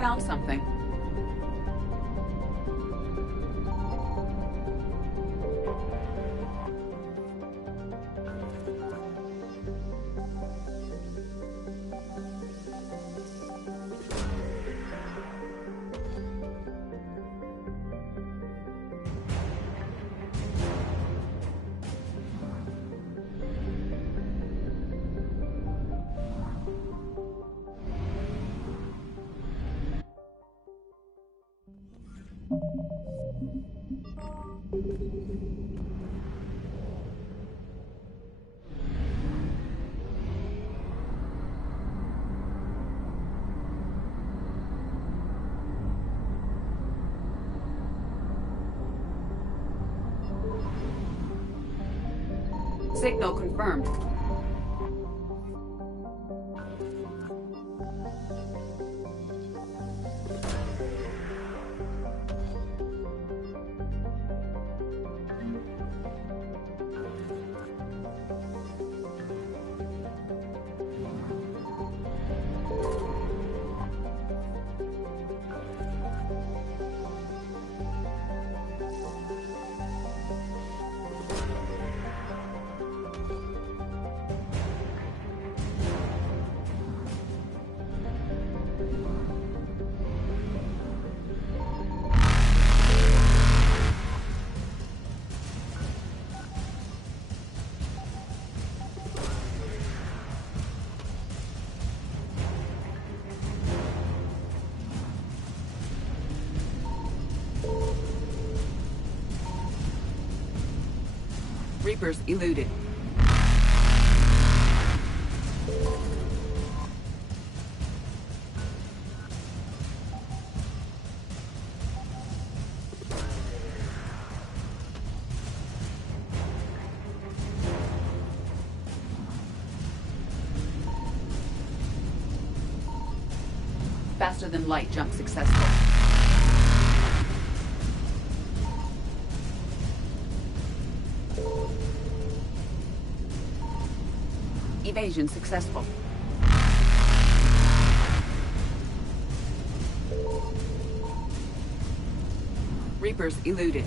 Found something. Signal confirmed. Reapers eluded. Faster than light jump successful. Evasion successful. Reapers eluded.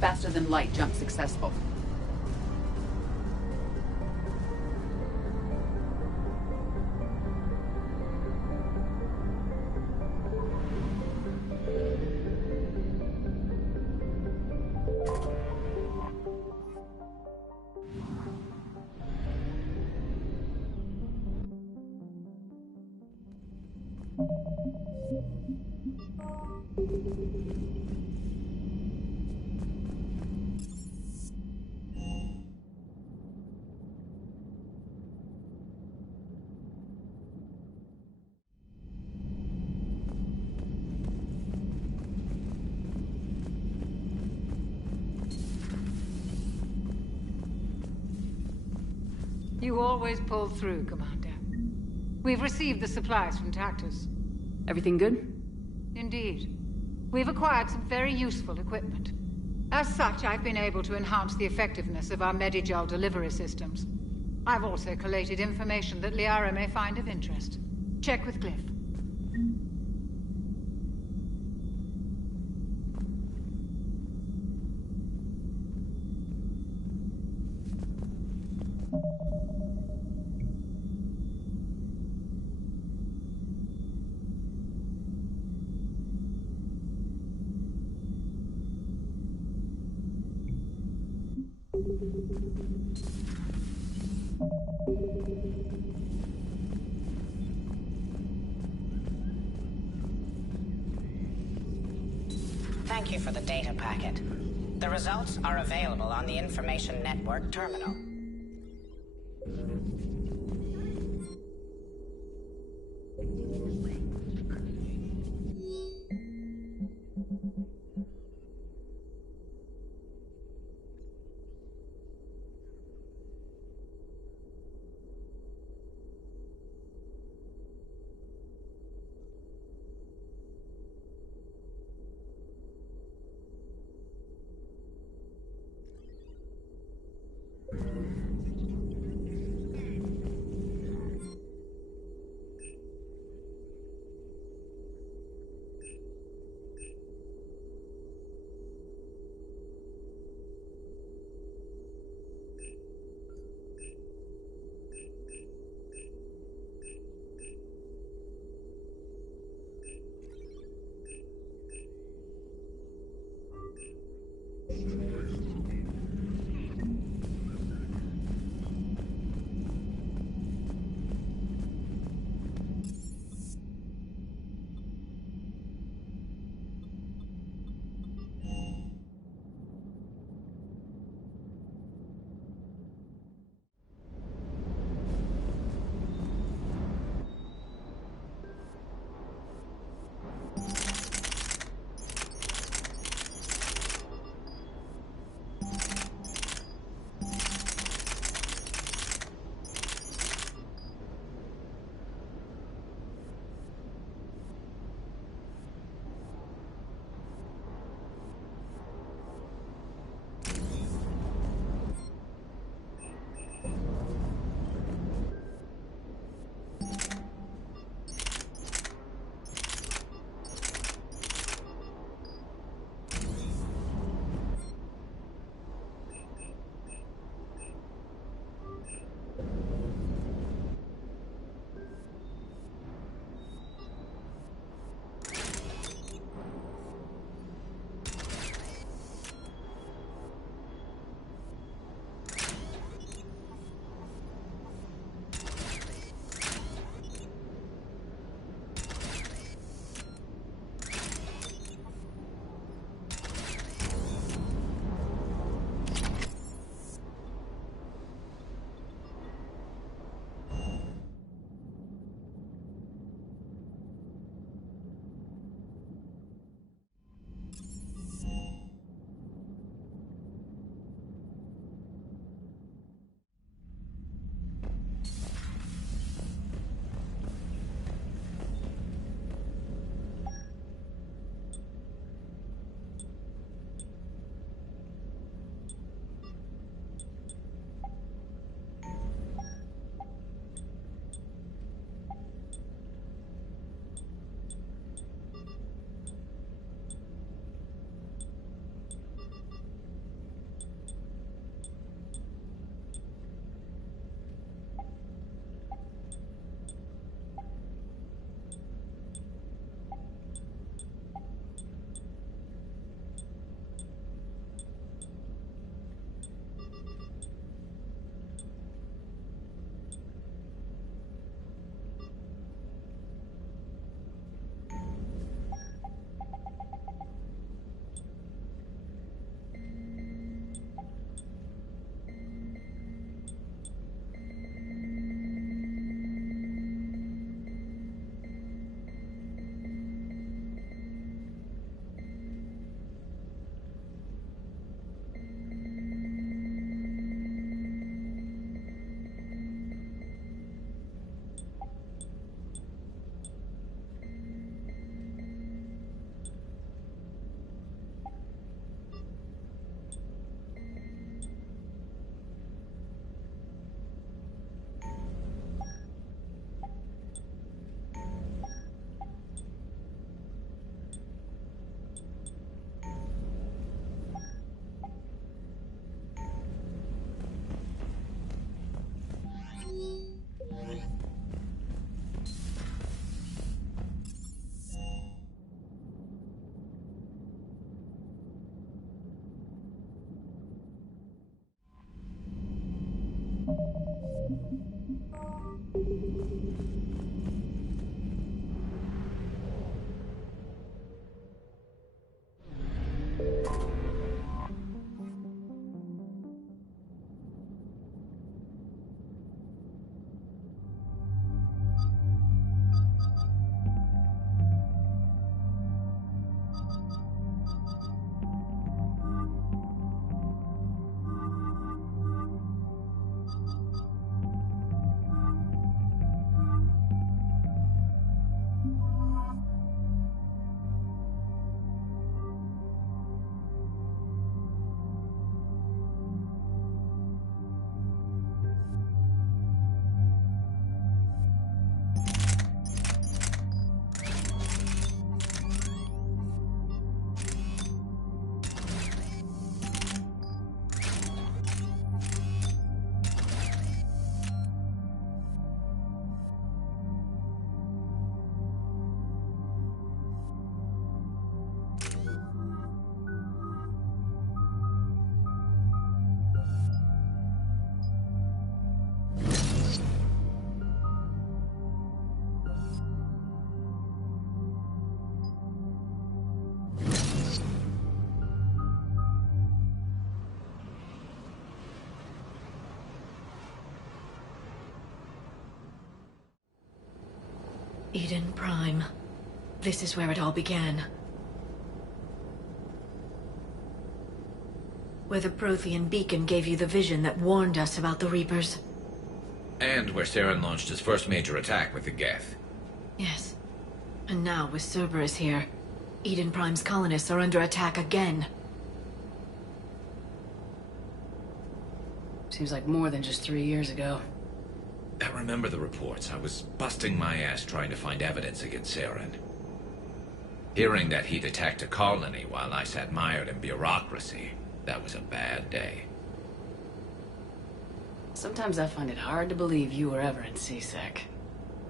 Faster than light jump successful. You always pull through, Commander. We've received the supplies from Tactus. Everything good? Indeed. We've acquired some very useful equipment. As such, I've been able to enhance the effectiveness of our Medigel delivery systems. I've also collated information that Liara may find of interest. Check with Glyph. Thank you for the data packet. The results are available on the Information Network terminal. Eden Prime. This is where it all began. Where the Prothean beacon gave you the vision that warned us about the Reapers. And where Saren launched his first major attack with the Geth. Yes. And now, with Cerberus here, Eden Prime's colonists are under attack again. Seems like more than just 3 years ago. I remember the reports. I was busting my ass trying to find evidence against Saren. Hearing that he'd attacked a colony while I sat mired in bureaucracy, that was a bad day. Sometimes I find it hard to believe you were ever in C-Sec.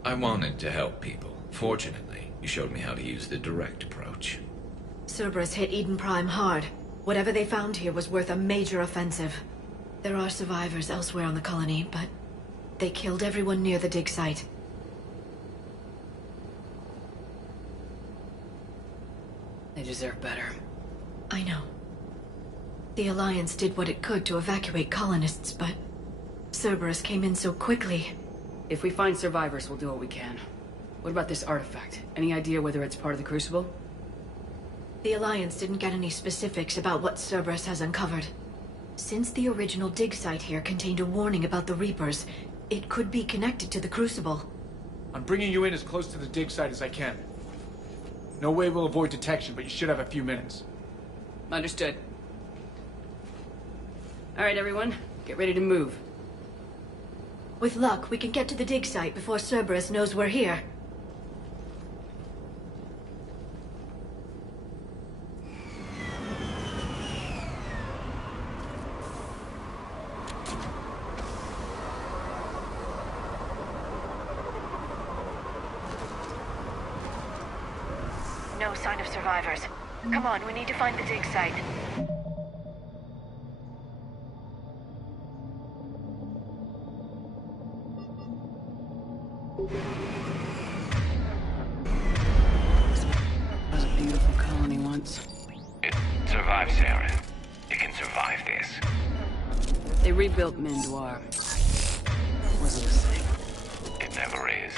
I wanted to help people. Fortunately, you showed me how to use the direct approach. Cerberus hit Eden Prime hard. Whatever they found here was worth a major offensive. There are survivors elsewhere on the colony, but they killed everyone near the dig site. They deserve better. I know. The Alliance did what it could to evacuate colonists, but Cerberus came in so quickly. If we find survivors, we'll do what we can. What about this artifact? Any idea whether it's part of the Crucible? The Alliance didn't get any specifics about what Cerberus has uncovered. Since the original dig site here contained a warning about the Reapers, it could be connected to the Crucible. I'm bringing you in as close to the dig site as I can. No way we'll avoid detection, but you should have a few minutes. Understood. All right, everyone. Get ready to move. With luck, we can get to the dig site before Cerberus knows we're here. No sign of survivors. Come on, we need to find the dig site. It was a beautiful colony once. It survived, Saren. It can survive this. They rebuilt Mendoir. Wasn't the same. It never is.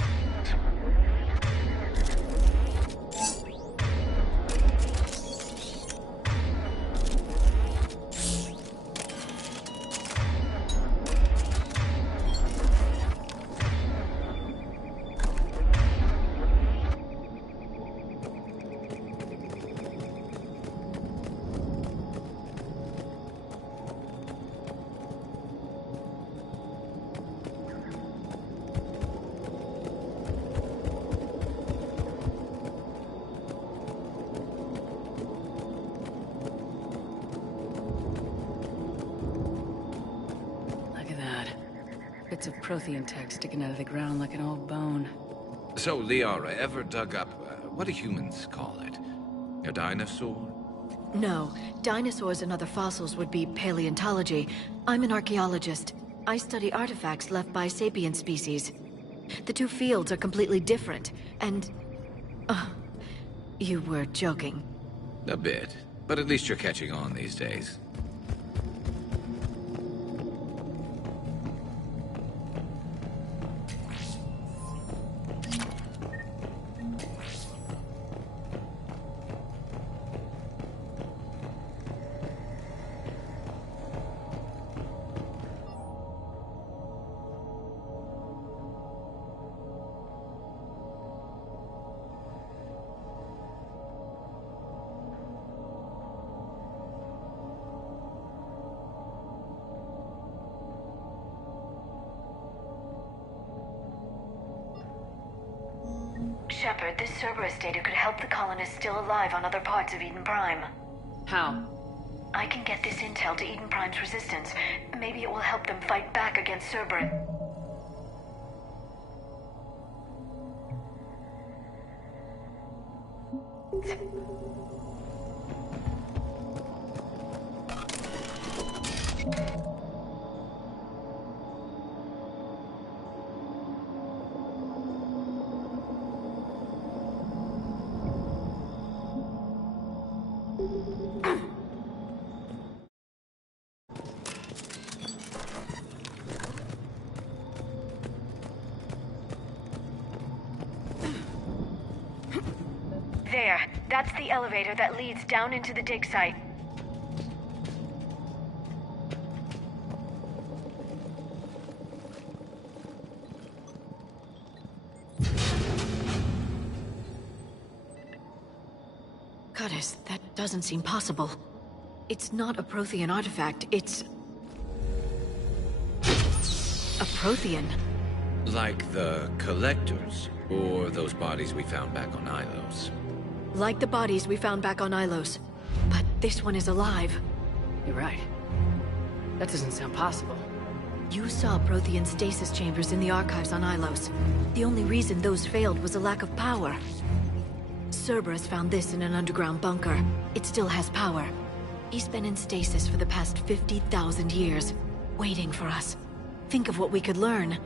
Bits of Prothean tech sticking out of the ground like an old bone. So, Liara, ever dug up, what do humans call it? A dinosaur? No, dinosaurs and other fossils would be paleontology. I'm an archaeologist. I study artifacts left by sapient species. The two fields are completely different, and... you were joking. A bit. But at least you're catching on these days. Shepard, this Cerberus data could help the colonists still alive on other parts of Eden Prime. How? I can get this intel to Eden Prime's resistance. Maybe it will help them fight back against Cerberus. There. That's the elevator that leads down into the dig site. Goddess, that doesn't seem possible. It's not a Prothean artifact, it's... a Prothean. Like the Collectors, or those bodies we found back on Ilos. Like the bodies we found back on Ilos. But this one is alive. You're right. That doesn't sound possible. You saw Prothean stasis chambers in the archives on Ilos. The only reason those failed was a lack of power. Cerberus found this in an underground bunker. It still has power. He's been in stasis for the past 50,000 years, waiting for us. Think of what we could learn.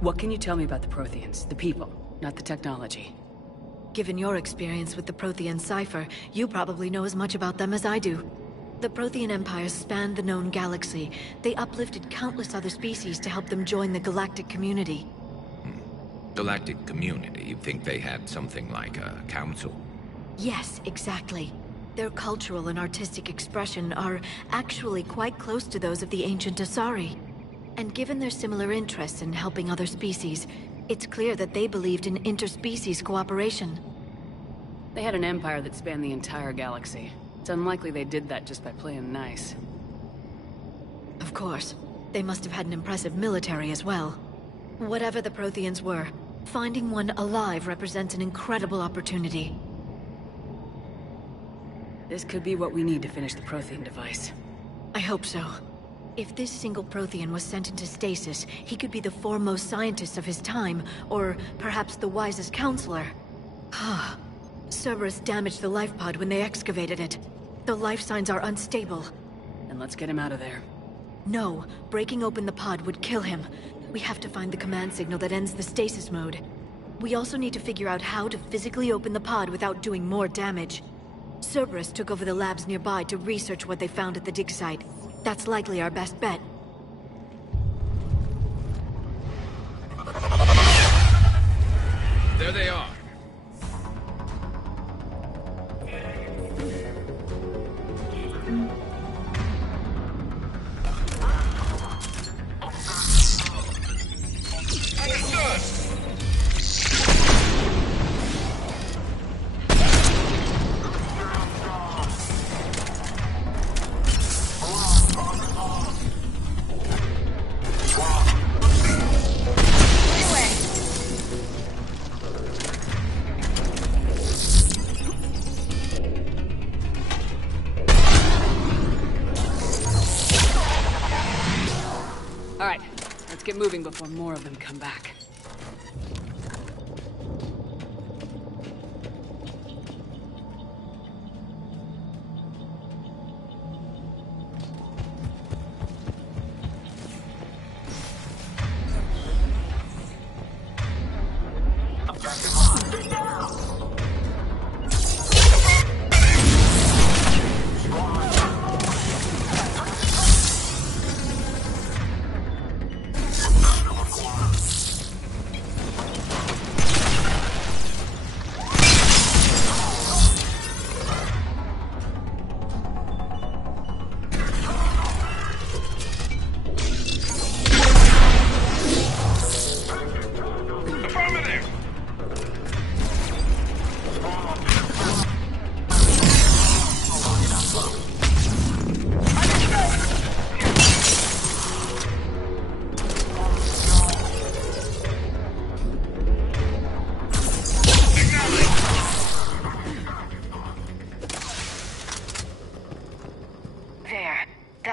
What can you tell me about the Protheans? The people, not the technology. Given your experience with the Prothean cipher, you probably know as much about them as I do. The Prothean empires spanned the known galaxy. They uplifted countless other species to help them join the galactic community. Galactic community? You'd think they had something like a council? Yes, exactly. Their cultural and artistic expression are actually quite close to those of the ancient Asari. And given their similar interests in helping other species, it's clear that they believed in interspecies cooperation. They had an empire that spanned the entire galaxy. It's unlikely they did that just by playing nice. Of course. They must have had an impressive military as well. Whatever the Protheans were, finding one alive represents an incredible opportunity. This could be what we need to finish the Prothean device. I hope so. If this single Prothean was sent into stasis, he could be the foremost scientist of his time, or perhaps the wisest counselor. Cerberus damaged the life pod when they excavated it. The life signs are unstable. Then let's get him out of there. No, breaking open the pod would kill him. We have to find the command signal that ends the stasis mode. We also need to figure out how to physically open the pod without doing more damage. Cerberus took over the labs nearby to research what they found at the dig site. That's likely our best bet. There they are. Let's get moving before more of them come back.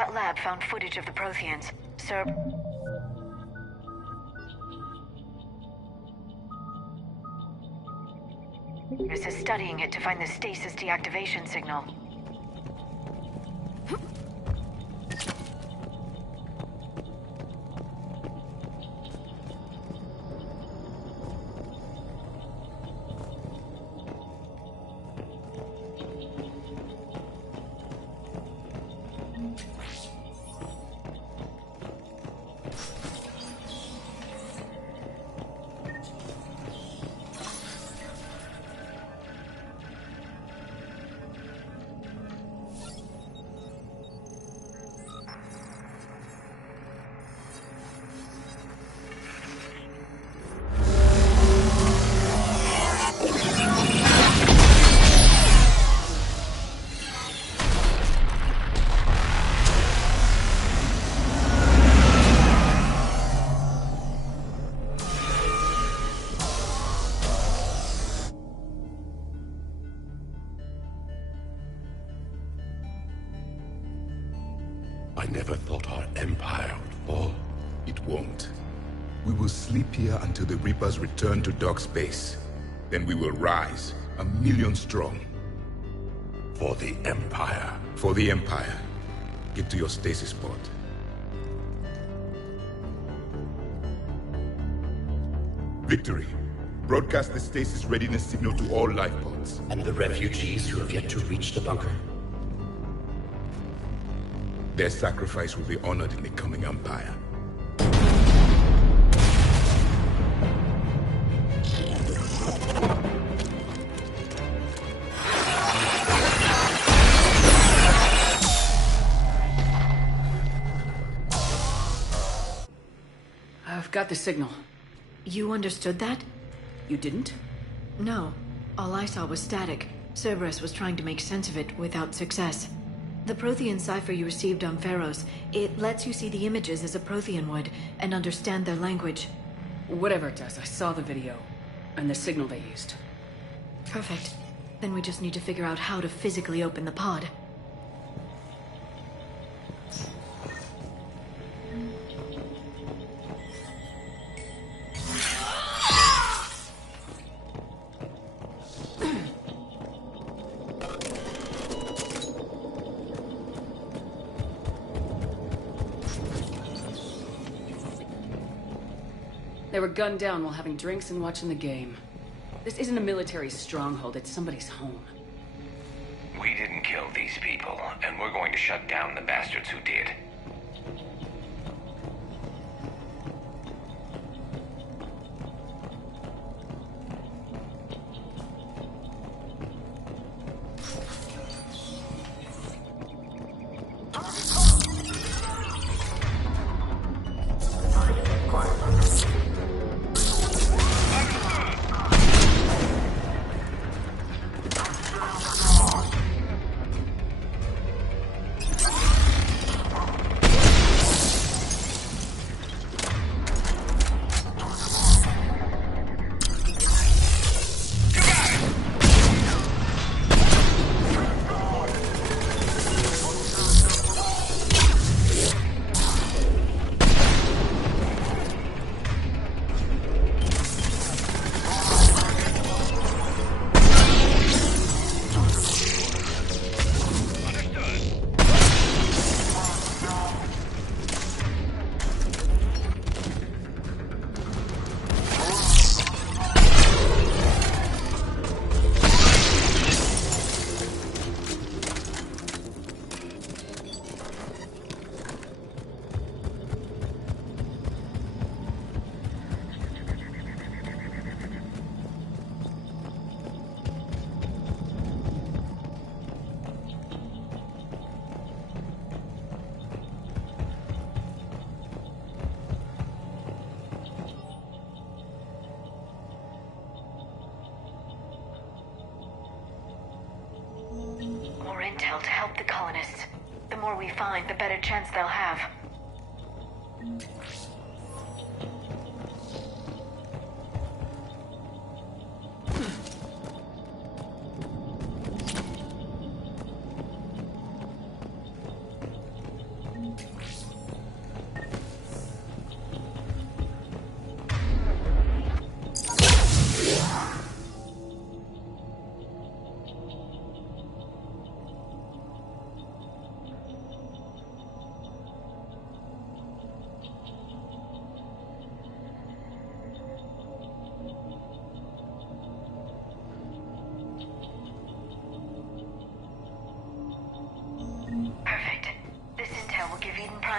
That lab found footage of the Protheans. This is studying it to find the stasis deactivation signal. I never thought our empire would fall. It won't. We will sleep here until the Reapers return to dark space. Then we will rise, 1,000,000 strong. For the Empire. For the Empire. Get to your stasis pod. Victory. Broadcast the stasis readiness signal to all life pods. And the refugees who have yet to reach the bunker? Their sacrifice will be honored in the coming Empire. I've got the signal. You understood that? You didn't? No. All I saw was static. Cerberus was trying to make sense of it without success. The Prothean cipher you received on Pharaohs, it lets you see the images as a Prothean would, and understand their language. Whatever it does, I saw the video. And the signal they used. Perfect. Then we just need to figure out how to physically open the pod. They were gunned down while having drinks and watching the game. This isn't a military stronghold, it's somebody's home. We didn't kill these people, and we're going to shut down the bastards who did. More intel to help the colonists. The more we find, the better chance they'll have.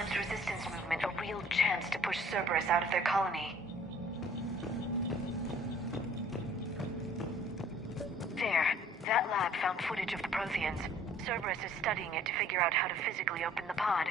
Prime's resistance movement a real chance to push Cerberus out of their colony. There. That lab found footage of the Protheans. Cerberus is studying it to figure out how to physically open the pod.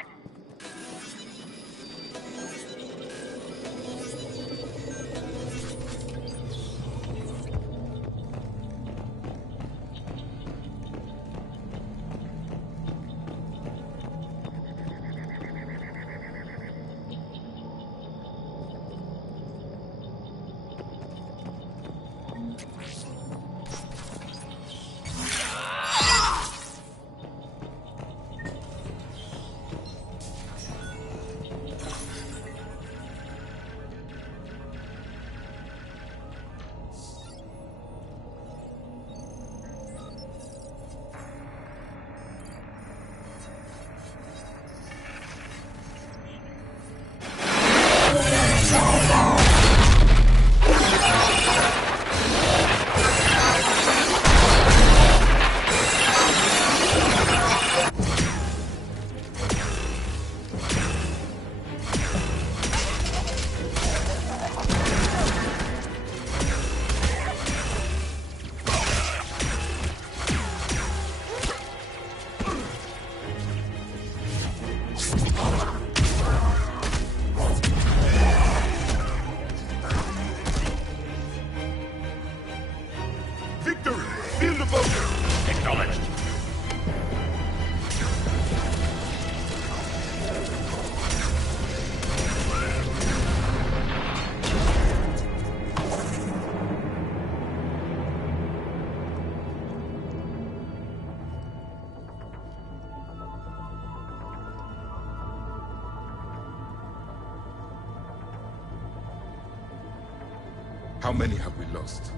How many have we lost?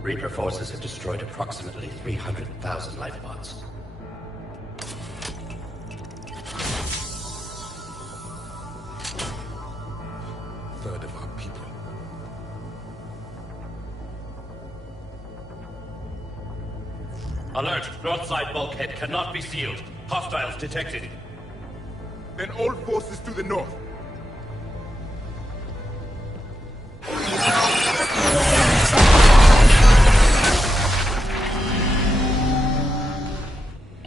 Reaper forces have destroyed approximately 300,000 life pods. Third of our people. Alert! Broadside bulkhead cannot be sealed. Hostiles detected. Then all forces to the north.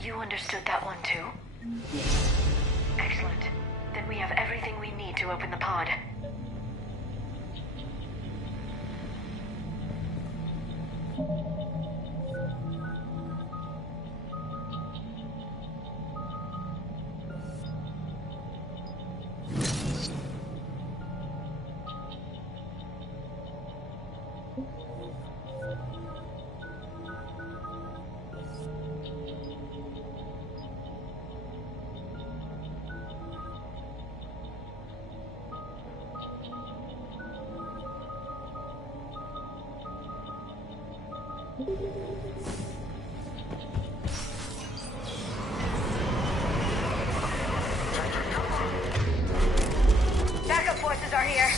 You understood that one too? Excellent. Then we have everything we need to open the pod. Backup forces are here.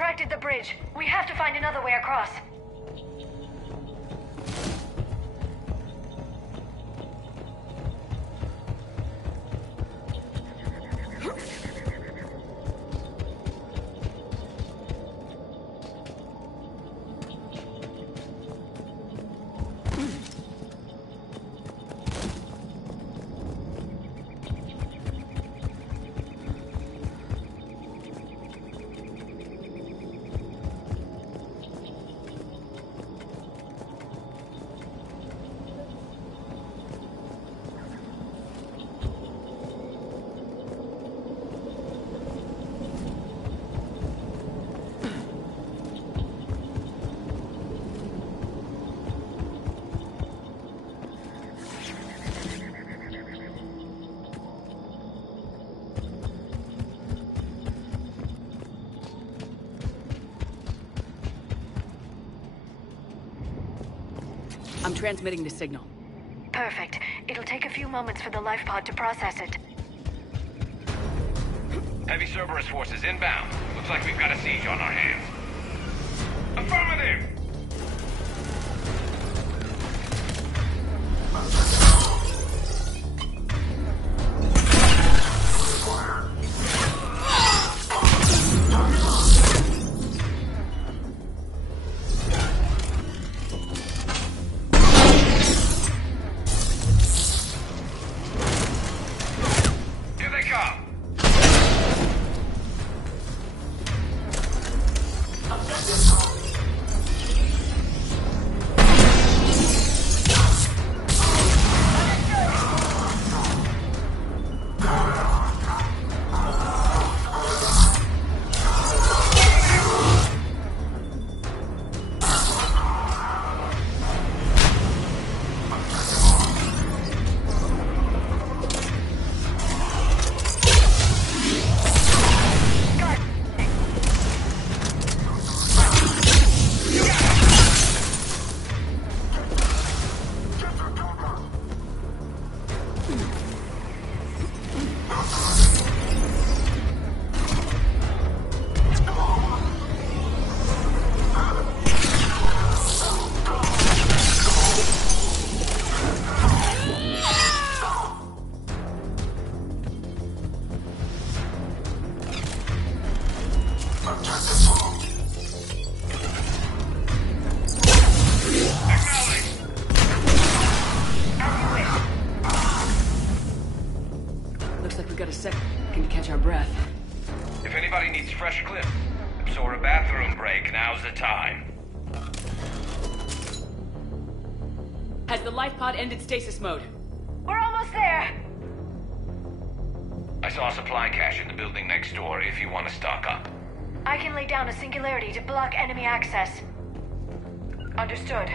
extracted the bridge. We have to find another way across. I'm transmitting the signal. Perfect. It'll take a few moments for the life pod to process it. Heavy Cerberus forces inbound. Looks like we've got a siege on our hands. Affirmative! Can catch our breath. If anybody needs fresh clip or a bathroom break, now's the time. Has the life pod ended stasis mode? We're almost there! I saw a supply cache in the building next door if you want to stock up. I can lay down a singularity to block enemy access. Understood.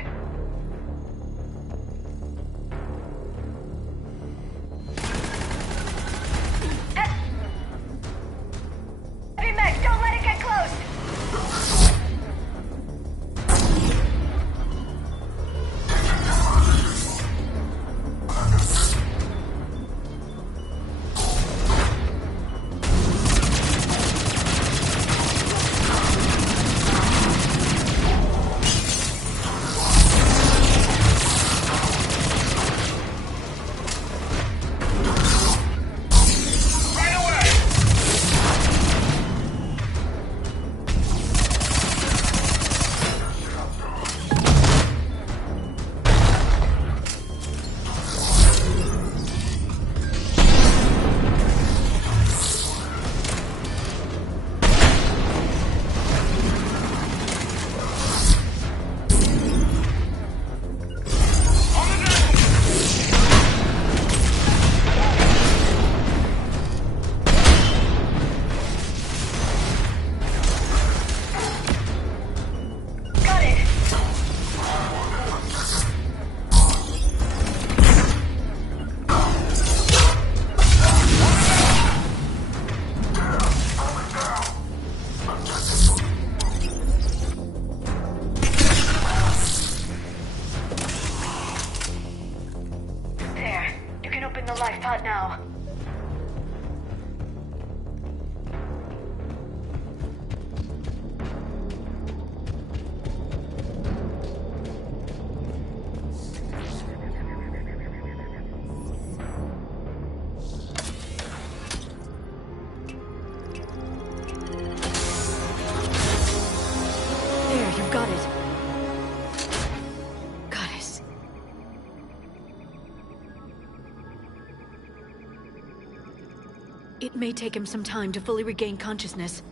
Heavy mech, don't let it get close! Now. It may take him some time to fully regain consciousness.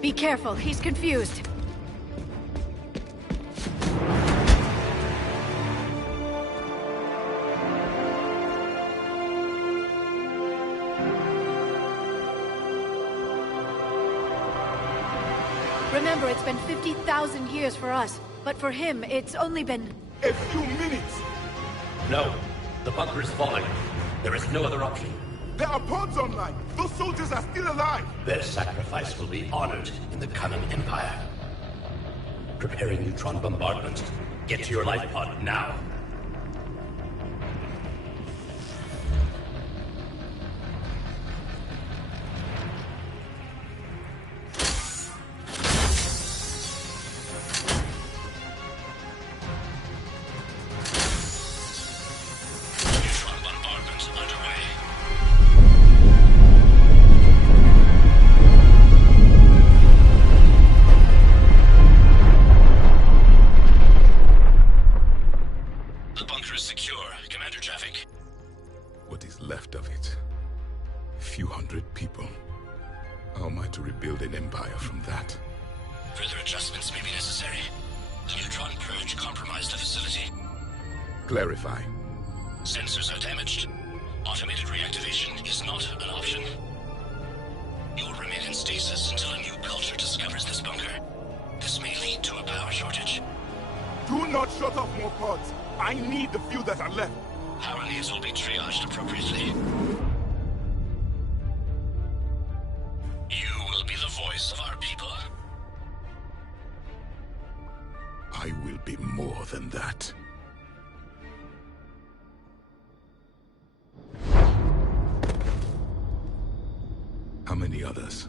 Be careful, he's confused. Remember, it's been 50,000 years for us, but for him, it's only been... A few minutes! No. The bunker is falling. There is no other option. There are pods online! Those soldiers are still alive! Their sacrifice will be honored in the coming Empire. Preparing neutron bombardment. Get to your life pod now. Clarify. Sensors are damaged. Automated reactivation is not an option. You will remain in stasis until a new culture discovers this bunker. This may lead to a power shortage. Do not shut off more pods. I need the few that are left. Power needs will be triaged appropriately. You will be the voice of our people. I will be more than that. How many others?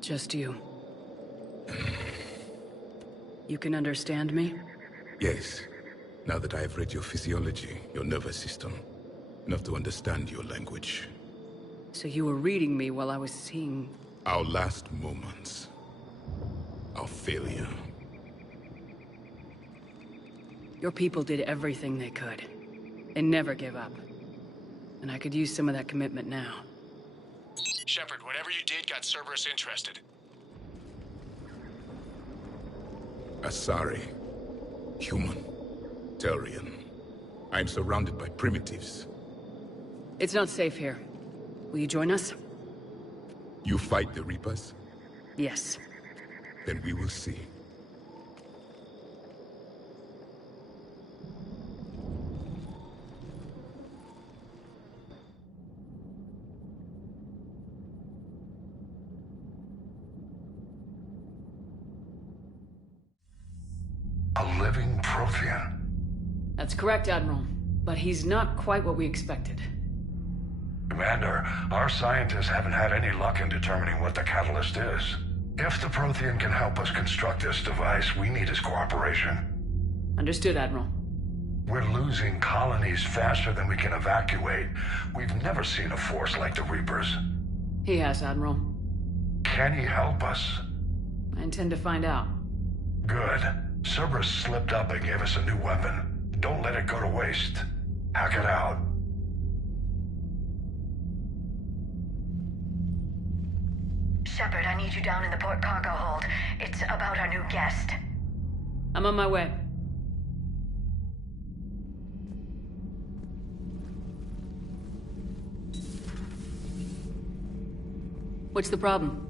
Just you. You can understand me? Yes. Now that I have read your physiology, your nervous system, enough to understand your language. So you were reading me while I was seeing... Our last moments. Our failure. Your people did everything they could. They never give up. And I could use some of that commitment now. Shepard, whatever you did got Cerberus interested. Asari. Human. Turian. I'm surrounded by primitives. It's not safe here. Will you join us? You fight the Reapers? Yes. Then we will see. A living Prothean. That's correct, Admiral. But he's not quite what we expected. Commander, our scientists haven't had any luck in determining what the catalyst is. If the Prothean can help us construct this device, we need his cooperation. Understood, Admiral. We're losing colonies faster than we can evacuate. We've never seen a force like the Reapers. He has, Admiral. Can he help us? I intend to find out. Good. Cerberus slipped up and gave us a new weapon. Don't let it go to waste. Hack it out. Shepard, I need you down in the port cargo hold. It's about our new guest. I'm on my way. What's the problem?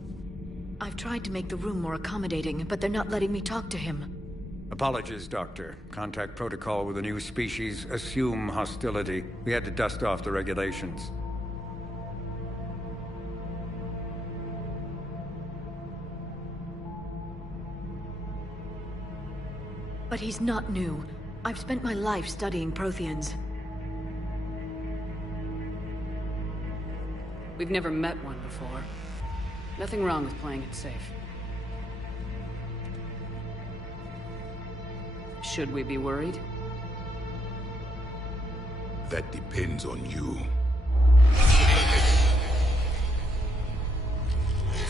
I've tried to make the room more accommodating, but they're not letting me talk to him. Apologies, Doctor. Contact protocol with a new species. Assume hostility. We had to dust off the regulations. But he's not new. I've spent my life studying Protheans. We've never met one before. Nothing wrong with playing it safe. Should we be worried? That depends on you.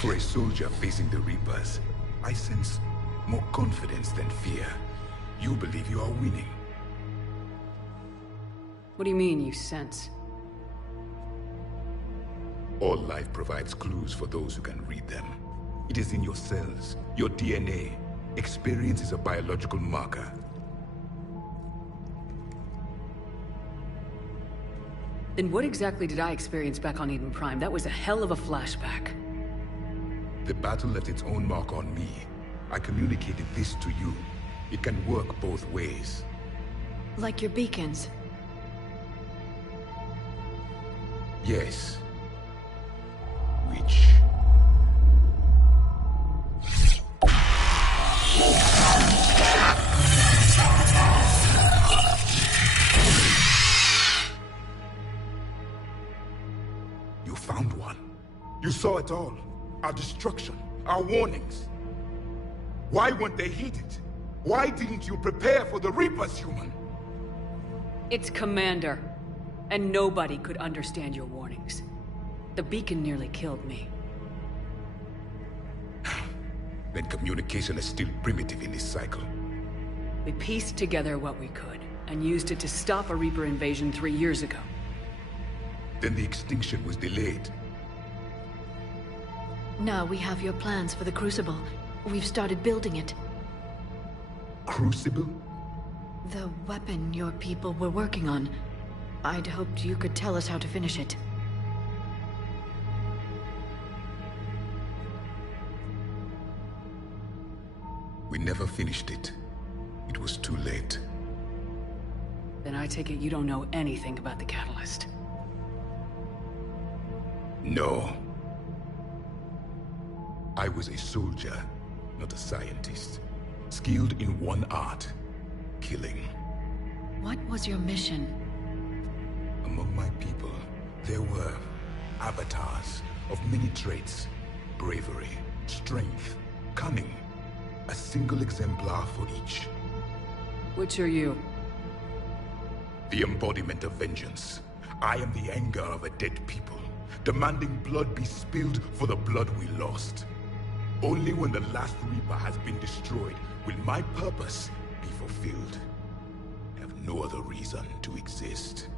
For a soldier facing the Reapers, I sense more confidence than fear. You believe you are winning. What do you mean, you sense? All life provides clues for those who can read them. It is in your cells, your DNA. Experience is a biological marker. Then what exactly did I experience back on Eden Prime? That was a hell of a flashback. The battle left its own mark on me. I communicated this to you. It can work both ways. Like your beacons? Yes. Which... You found one. You saw it all. Our destruction, our warnings. Why weren't they heeded? Why didn't you prepare for the Reapers, human? It's Commander. And nobody could understand your warnings. The beacon nearly killed me. Then communication is still primitive in this cycle. We pieced together what we could, and used it to stop a Reaper invasion 3 years ago. Then the extinction was delayed. Now we have your plans for the Crucible. We've started building it. Crucible? The weapon your people were working on. I'd hoped you could tell us how to finish it. We never finished it. It was too late. Then I take it you don't know anything about the catalyst. No. I was a soldier, not a scientist. Skilled in one art, killing. What was your mission? Among my people, there were avatars of many traits. Bravery, strength, cunning. A single exemplar for each. Which are you? The embodiment of vengeance. I am the anger of a dead people, demanding blood be spilled for the blood we lost. Only when the last Reaper has been destroyed will my purpose be fulfilled. I have no other reason to exist.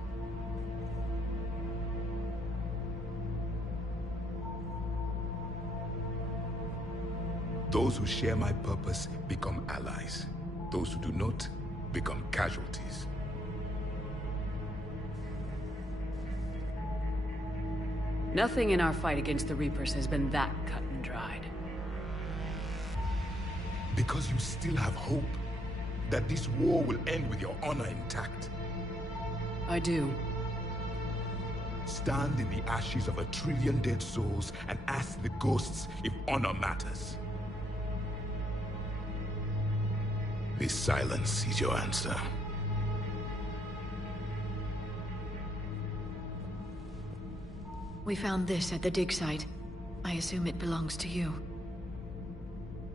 Those who share my purpose become allies. Those who do not become casualties. Nothing in our fight against the Reapers has been that cut and dried. Because you still have hope that this war will end with your honor intact. I do. Stand in the ashes of 1 trillion dead souls and ask the ghosts if honor matters. This silence is your answer. We found this at the dig site. I assume it belongs to you.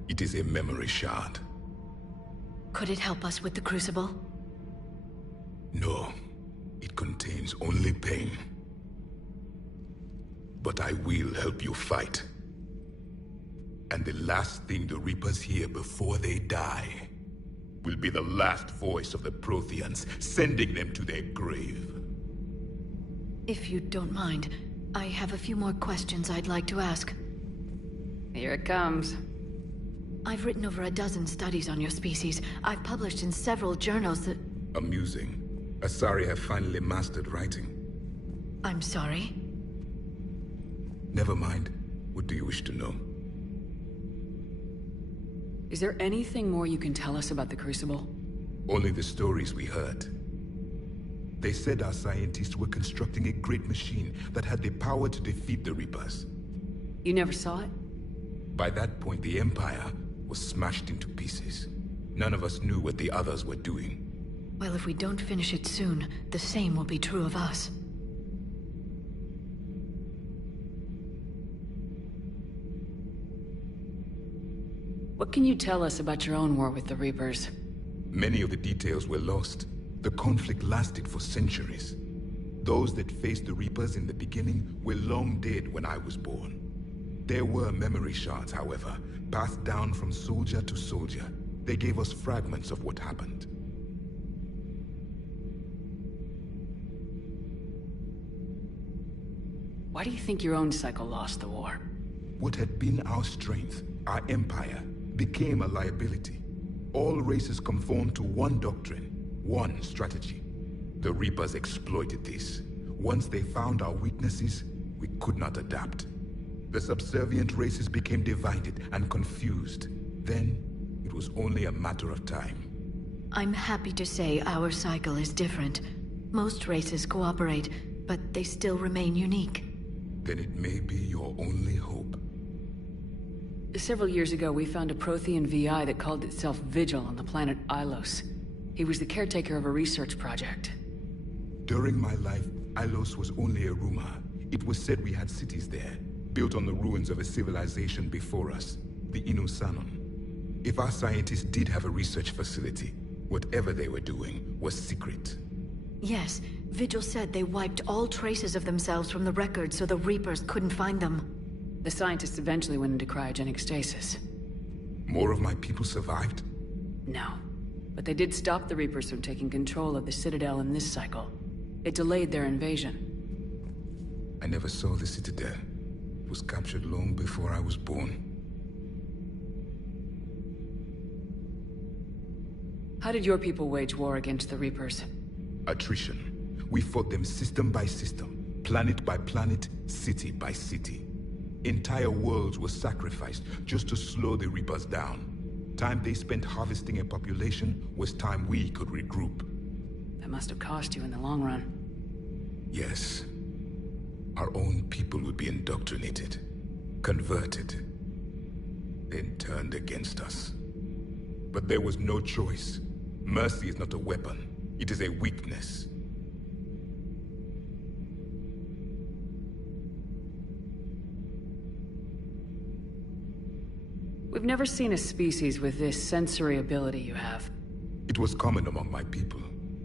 It is a memory shard. Could it help us with the Crucible? No. It contains only pain. But I will help you fight. And the last thing the Reapers hear before they die will be the last voice of the Protheans, sending them to their grave. If you don't mind, I have a few more questions I'd like to ask. Here it comes. I've written over a dozen studies on your species. I've published in several journals that... Amusing. Asari have finally mastered writing. I'm sorry? Never mind. What do you wish to know? Is there anything more you can tell us about the Crucible? Only the stories we heard. They said our scientists were constructing a great machine that had the power to defeat the Reapers. You never saw it? By that point, the Empire was smashed into pieces. None of us knew what the others were doing. Well, if we don't finish it soon, the same will be true of us. What can you tell us about your own war with the Reapers? Many of the details were lost. The conflict lasted for centuries. Those that faced the Reapers in the beginning were long dead when I was born. There were memory shards, however, passed down from soldier to soldier. They gave us fragments of what happened. Why do you think your own cycle lost the war? What had been our strength, our empire, became a liability. All races conformed to one doctrine, one strategy. The Reapers exploited this. Once they found our weaknesses, we could not adapt. The subservient races became divided and confused. Then, it was only a matter of time. I'm happy to say our cycle is different. Most races cooperate, but they still remain unique. Then it may be your only hope. Several years ago, we found a Prothean VI that called itself Vigil on the planet Ilos. He was the caretaker of a research project. During my life, Ilos was only a rumor. It was said we had cities there, built on the ruins of a civilization before us, the Inusanon. If our scientists did have a research facility, whatever they were doing was secret. Yes, Vigil said they wiped all traces of themselves from the records so the Reapers couldn't find them. The scientists eventually went into cryogenic stasis. More of my people survived? No. But they did stop the Reapers from taking control of the Citadel in this cycle. It delayed their invasion. I never saw the Citadel. It was captured long before I was born. How did your people wage war against the Reapers? Attrition. We fought them system by system, planet by planet, city by city. Entire worlds were sacrificed just to slow the Reapers down. Time they spent harvesting a population was time we could regroup. That must have cost you in the long run. Yes. Our own people would be indoctrinated, converted, then turned against us. But there was no choice. Mercy is not a weapon. It is a weakness. We've never seen a species with this sensory ability you have. It was common among my people,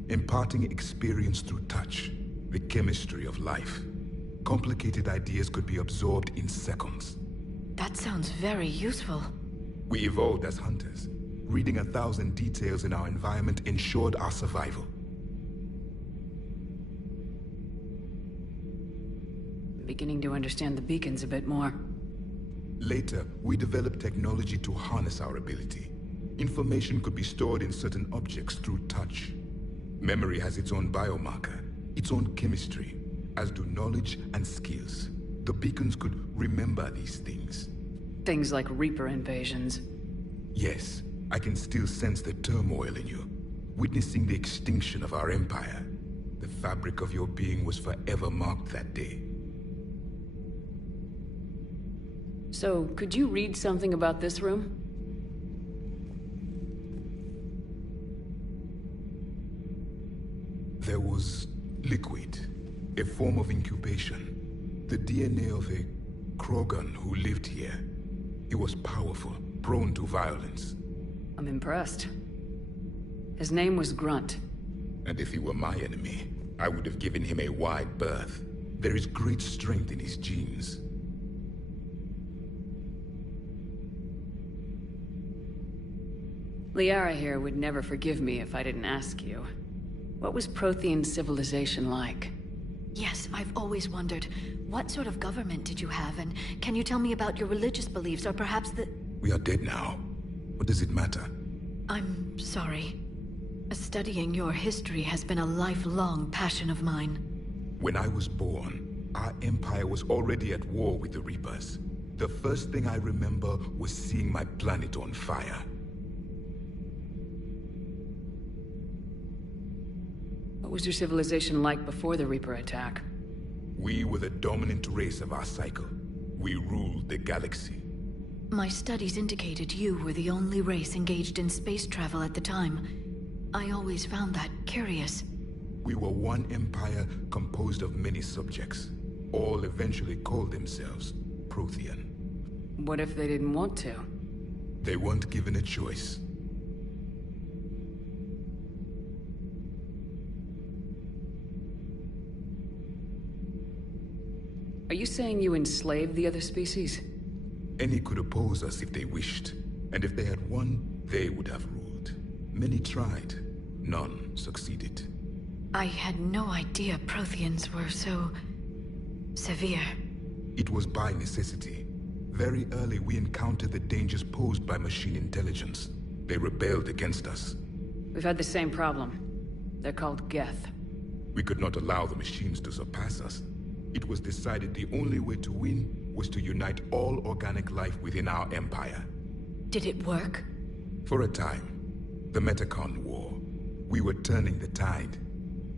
imparting experience through touch, the chemistry of life. Complicated ideas could be absorbed in seconds. That sounds very useful. We evolved as hunters. Reading 1,000 details in our environment ensured our survival. I'm beginning to understand the beacons a bit more. Later, we developed technology to harness our ability. Information could be stored in certain objects through touch. Memory has its own biomarker, its own chemistry, as do knowledge and skills. The beacons could remember these things. Things like Reaper invasions. Yes, I can still sense the turmoil in you, witnessing the extinction of our empire. The fabric of your being was forever marked that day. So, could you read something about this room? There was liquid, a form of incubation. The DNA of a Krogan who lived here. He was powerful, prone to violence. I'm impressed. His name was Grunt. And if he were my enemy, I would have given him a wide berth. There is great strength in his genes. Liara here would never forgive me if I didn't ask you. What was Prothean civilization like? Yes, I've always wondered, what sort of government did you have, and can you tell me about your religious beliefs, or perhaps the... We are dead now. What does it matter? I'm sorry. Studying your history has been a lifelong passion of mine. When I was born, our empire was already at war with the Reapers. The first thing I remember was seeing my planet on fire. What was your civilization like before the Reaper attack? We were the dominant race of our cycle. We ruled the galaxy. My studies indicated you were the only race engaged in space travel at the time. I always found that curious. We were one empire composed of many subjects. All eventually called themselves Prothean. What if they didn't want to? They weren't given a choice. Are you saying you enslaved the other species? Any could oppose us if they wished, and if they had won, they would have ruled. Many tried. None succeeded. I had no idea Protheans were so... severe. It was by necessity. Very early we encountered the dangers posed by machine intelligence. They rebelled against us. We've had the same problem. They're called Geth. We could not allow the machines to surpass us. It was decided the only way to win was to unite all organic life within our empire. Did it work? For a time. The Metacon War. We were turning the tide.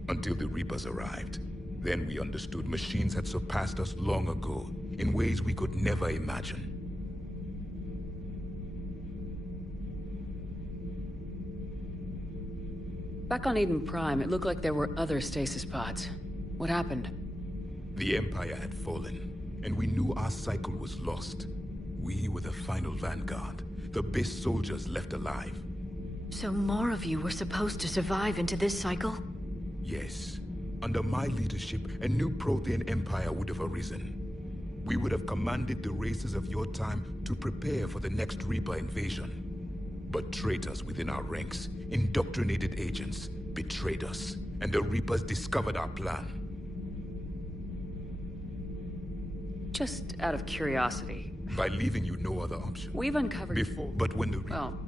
Until the Reapers arrived. Then we understood machines had surpassed us long ago, in ways we could never imagine. Back on Eden Prime, it looked like there were other stasis pods. What happened? The Empire had fallen, and we knew our cycle was lost. We were the final vanguard, the best soldiers left alive. So more of you were supposed to survive into this cycle? Yes. Under my leadership, a new Prothean empire would have arisen. We would have commanded the races of your time to prepare for the next Reaper invasion. But traitors within our ranks, indoctrinated agents, betrayed us, and the Reapers discovered our plan. Just out of curiosity. By leaving you no other option. We've uncovered... Before, but when the... Well...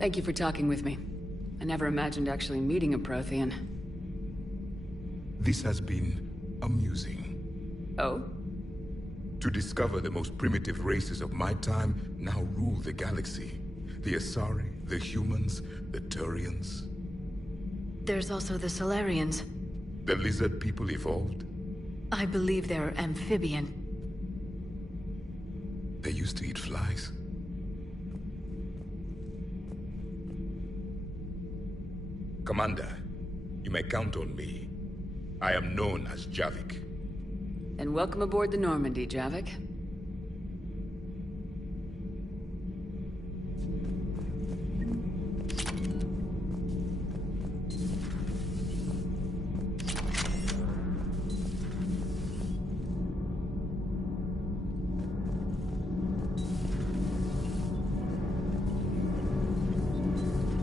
Thank you for talking with me. I never imagined actually meeting a Prothean. This has been amusing. Oh? To discover the most primitive races of my time now rule the galaxy. The Asari, the humans, the Turians. There's also the Solarians. The lizard people evolved? I believe they're amphibian. They used to eat flies? Commander, you may count on me. I am known as Javik. And welcome aboard the Normandy, Javik.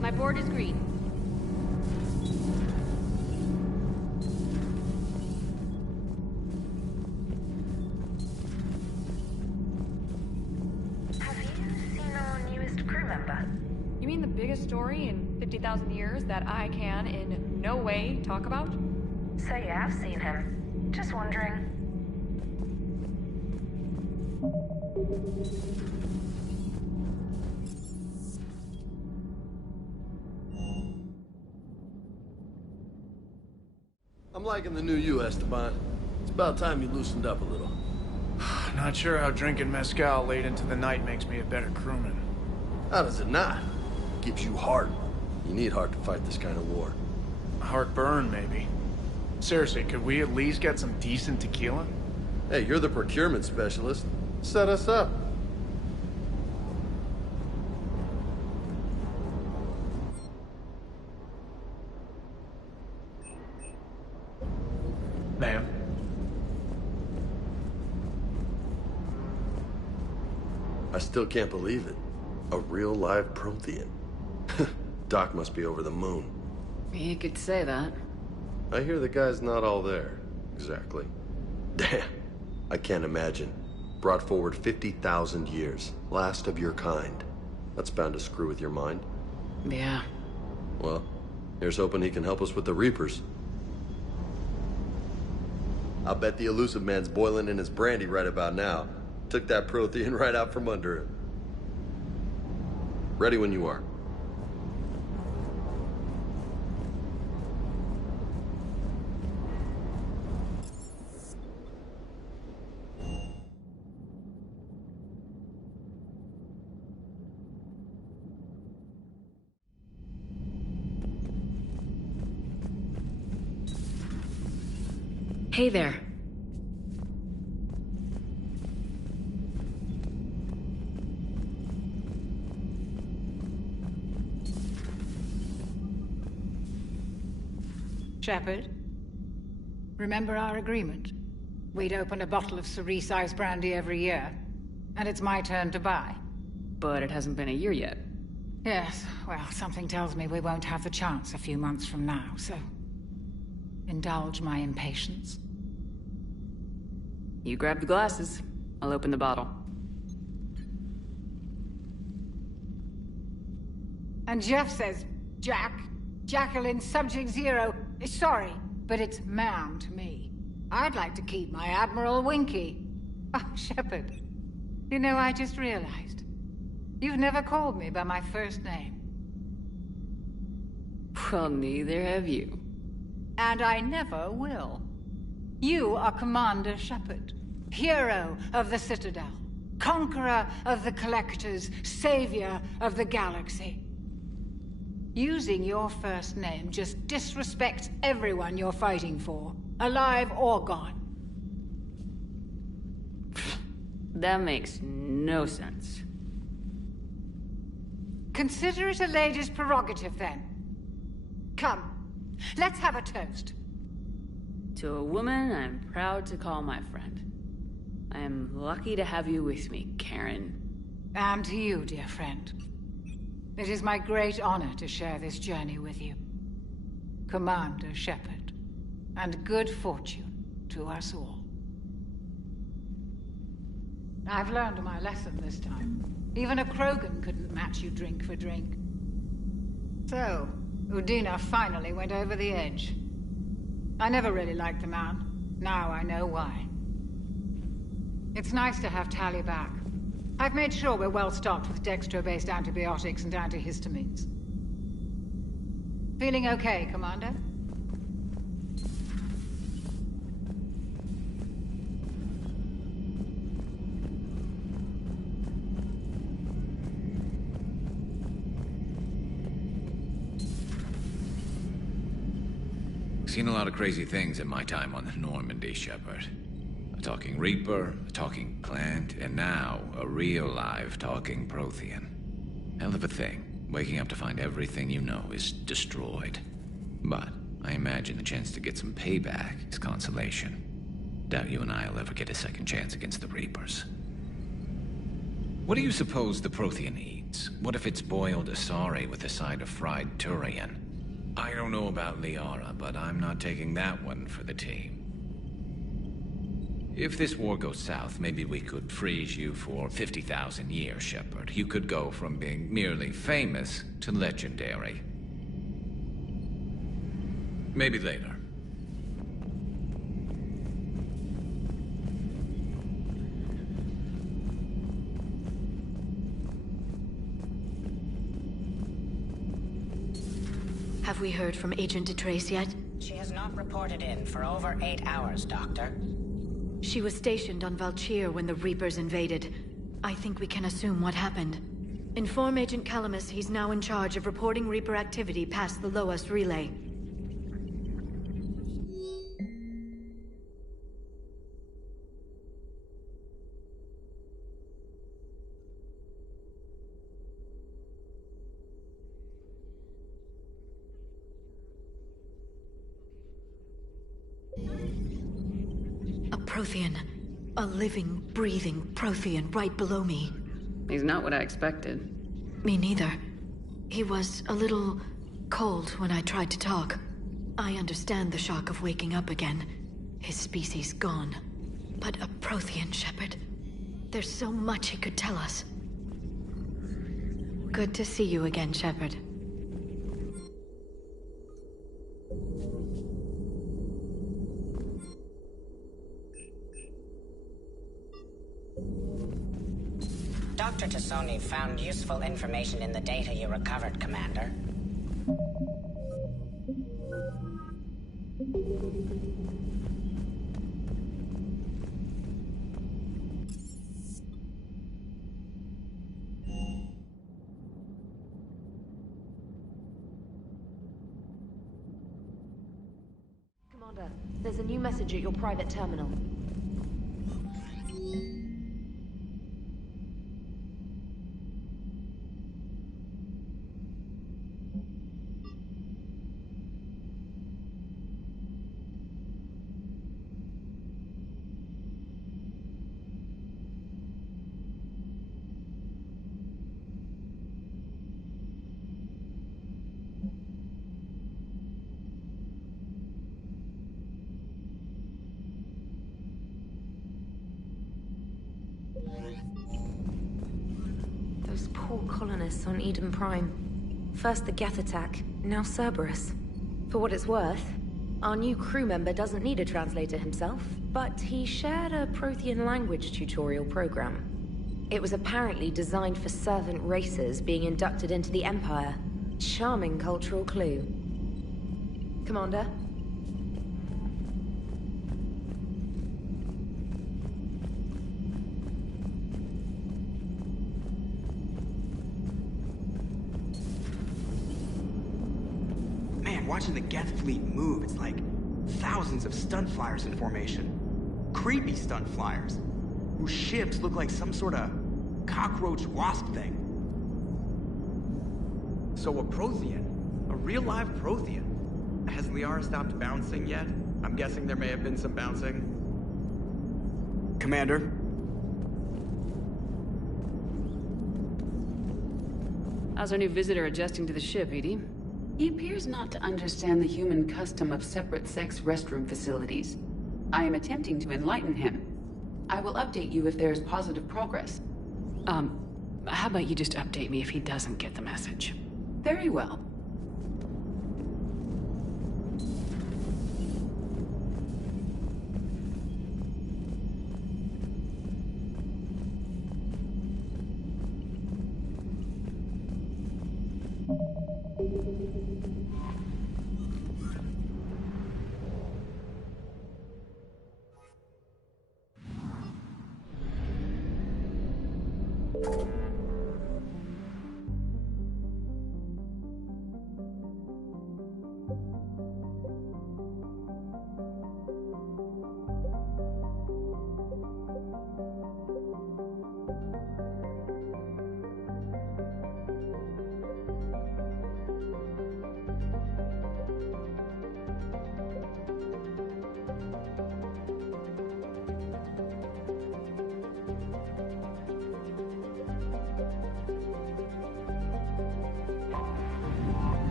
My board is green. Biggest story in 50,000 years that I can in no way talk about? So you have seen him. Just wondering. I'm liking the new you, Esteban. It's about time you loosened up a little. Not sure how drinking mezcal late into the night makes me a better crewman. How does it not? Gives you heart. You need heart to fight this kind of war. Heartburn, maybe. Seriously, could we at least get some decent tequila? Hey, you're the procurement specialist. Set us up. Ma'am. I still can't believe it. A real live Prothean. Doc must be over the moon. You could say that. I hear the guy's not all there. Exactly. Damn. I can't imagine. Brought forward 50,000 years. Last of your kind. That's bound to screw with your mind. Yeah. Well, here's hoping he can help us with the Reapers. I'll bet the elusive man's boiling in his brandy right about now. Took that Prothean right out from under him. Ready when you are. Hey there. Shepard, remember our agreement? We'd open a bottle of cerise ice brandy every year, and it's my turn to buy. But it hasn't been a year yet. Yes, well, something tells me we won't have the chance a few months from now, so... indulge my impatience. You grab the glasses. I'll open the bottle. And Jeff says, Jacqueline Subject Zero is sorry, but it's ma'am to me. I'd like to keep my Admiral Winky. Oh, Shepard, you know, I just realized. You've never called me by my first name. Well, neither have you. And I never will. You are Commander Shepard, hero of the Citadel, conqueror of the Collectors, savior of the galaxy. Using your first name just disrespects everyone you're fighting for, alive or gone. That makes no sense. Consider it a lady's prerogative, then. Come, let's have a toast. To a woman I'm proud to call my friend. I am lucky to have you with me, Karen. And to you, dear friend. It is my great honor to share this journey with you. Commander Shepard. And good fortune to us all. I've learned my lesson this time. Even a Krogan couldn't match you drink for drink. So, Udina finally went over the edge. I never really liked the man. Now I know why. It's nice to have Tali back. I've made sure we're well stocked with dextro-based antibiotics and antihistamines. Feeling okay, Commander? Seen a lot of crazy things in my time on the Normandy, Shepard. A talking Reaper, a talking plant, and now a real live talking Prothean. Hell of a thing, waking up to find everything you know is destroyed. But I imagine the chance to get some payback is consolation. Doubt you and I'll ever get a second chance against the Reapers. What do you suppose the Prothean eats? What if it's boiled asari with a side of fried Turian? I don't know about Liara, but I'm not taking that one for the team. If this war goes south, maybe we could freeze you for 50,000 years, Shepard. You could go from being merely famous to legendary. Maybe later. Have we heard from Agent DeTrace yet? She has not reported in for over 8 hours, Doctor. She was stationed on Valchir when the Reapers invaded. I think we can assume what happened. Inform Agent Calamus he's now in charge of reporting Reaper activity past the Loas relay. Prothean. A living, breathing Prothean right below me. He's not what I expected. Me neither. He was a little cold when I tried to talk. I understand the shock of waking up again. His species gone. But a Prothean, Shepard. There's so much he could tell us. Good to see you again, Shepard. Dr. Tassoni found useful information in the data you recovered, Commander. Commander, there's a new message at your private terminal. poor colonists on Eden Prime. First the Geth attack, now Cerberus. For what it's worth, our new crew member doesn't need a translator himself, but he shared a Prothean language tutorial program. It was apparently designed for servant races being inducted into the Empire. Charming cultural clue. Commander? Man, watching the Geth fleet move, it's like thousands of stunt flyers in formation. Creepy stunt flyers, whose ships look like some sort of cockroach wasp thing. So a Prothean? A real live Prothean? Has Liara stopped bouncing yet? I'm guessing there may have been some bouncing. Commander? How's our new visitor adjusting to the ship, Edie? He appears not to understand the human custom of separate-sex restroom facilities. I am attempting to enlighten him. I will update you if there is positive progress. How about you just update me if he doesn't get the message? Very well.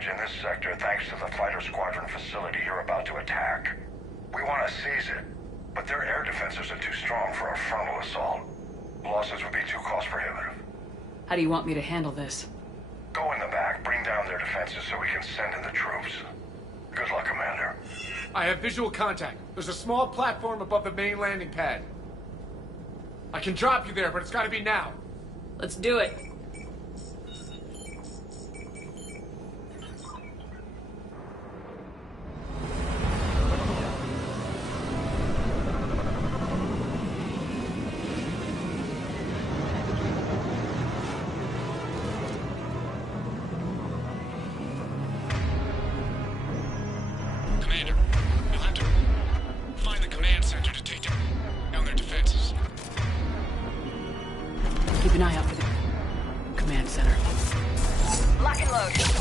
advantage in this sector thanks to the fighter squadron facility you're about to attack. We want to seize it, but their air defenses are too strong for a frontal assault. Losses would be too cost prohibitive. How do you want me to handle this? Go in the back, bring down their defenses so we can send in the troops. Good luck, Commander. I have visual contact. There's a small platform above the main landing pad. I can drop you there, but it's gotta be now. Let's do it. Commander, you'll have to find the command center to take down their defenses. Keep an eye out for the command center. Lock and load.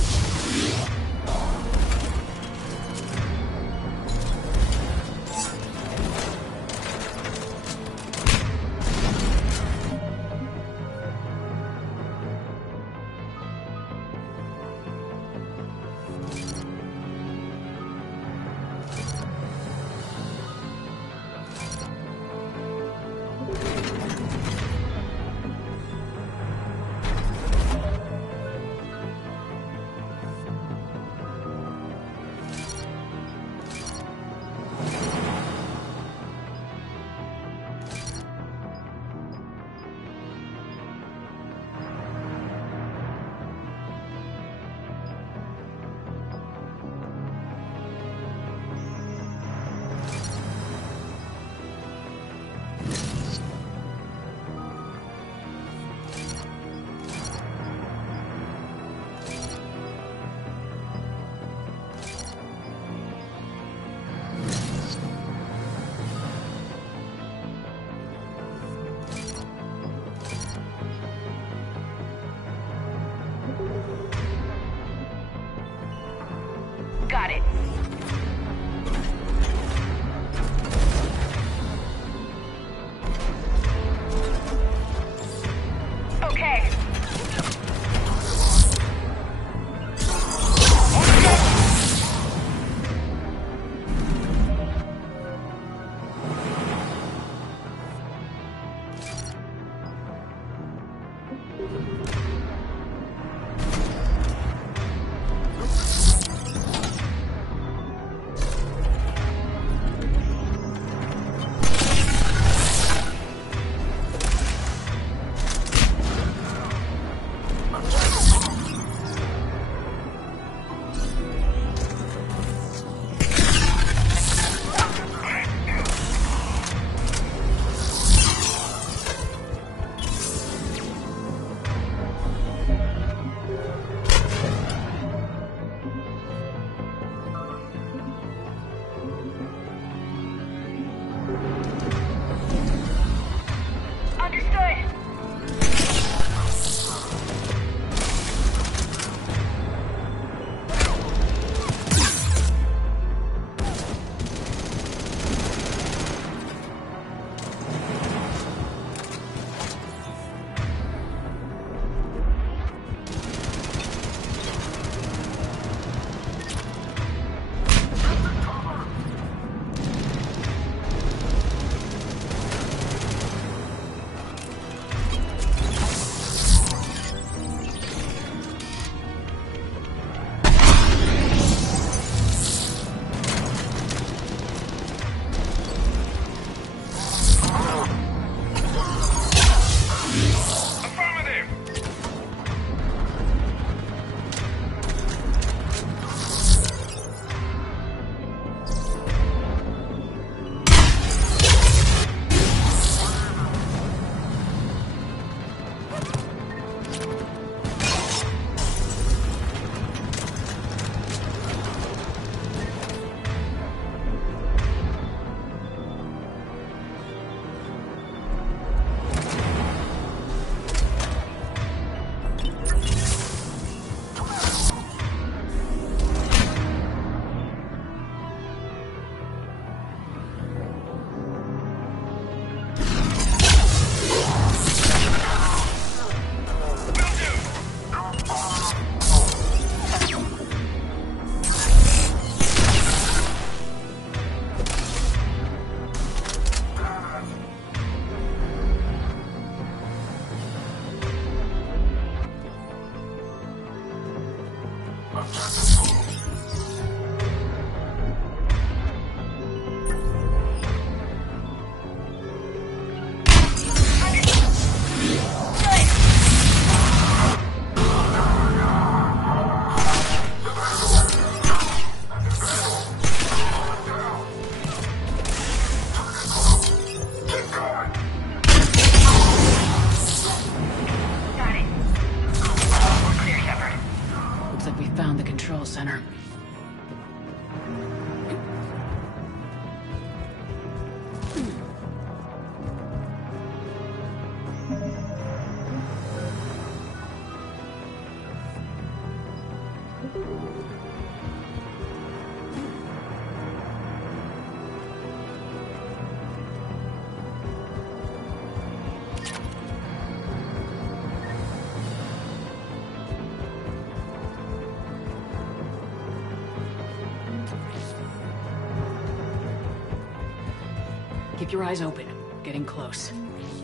Keep your eyes open. Getting close.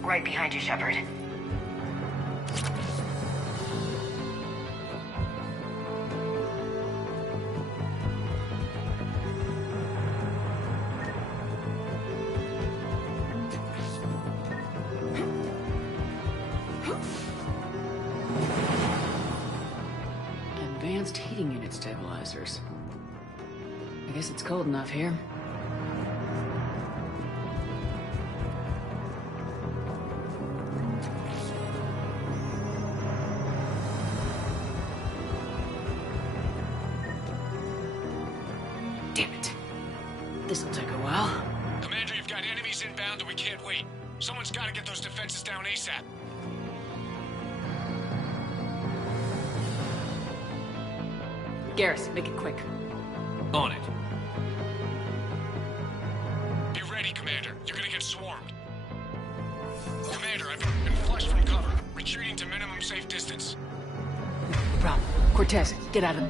Right behind you, Shepard. Advanced heating unit stabilizers. I guess it's cold enough here. Damn it. This'll take a while. Commander, you've got enemies inbound and we can't wait. Someone's gotta get those defenses down ASAP. Garrus, make it quick. On it. Be ready, Commander. You're gonna get swarmed. Commander, I've been flushed from cover. Retreating to minimum safe distance. No problem. Cortez, get out of...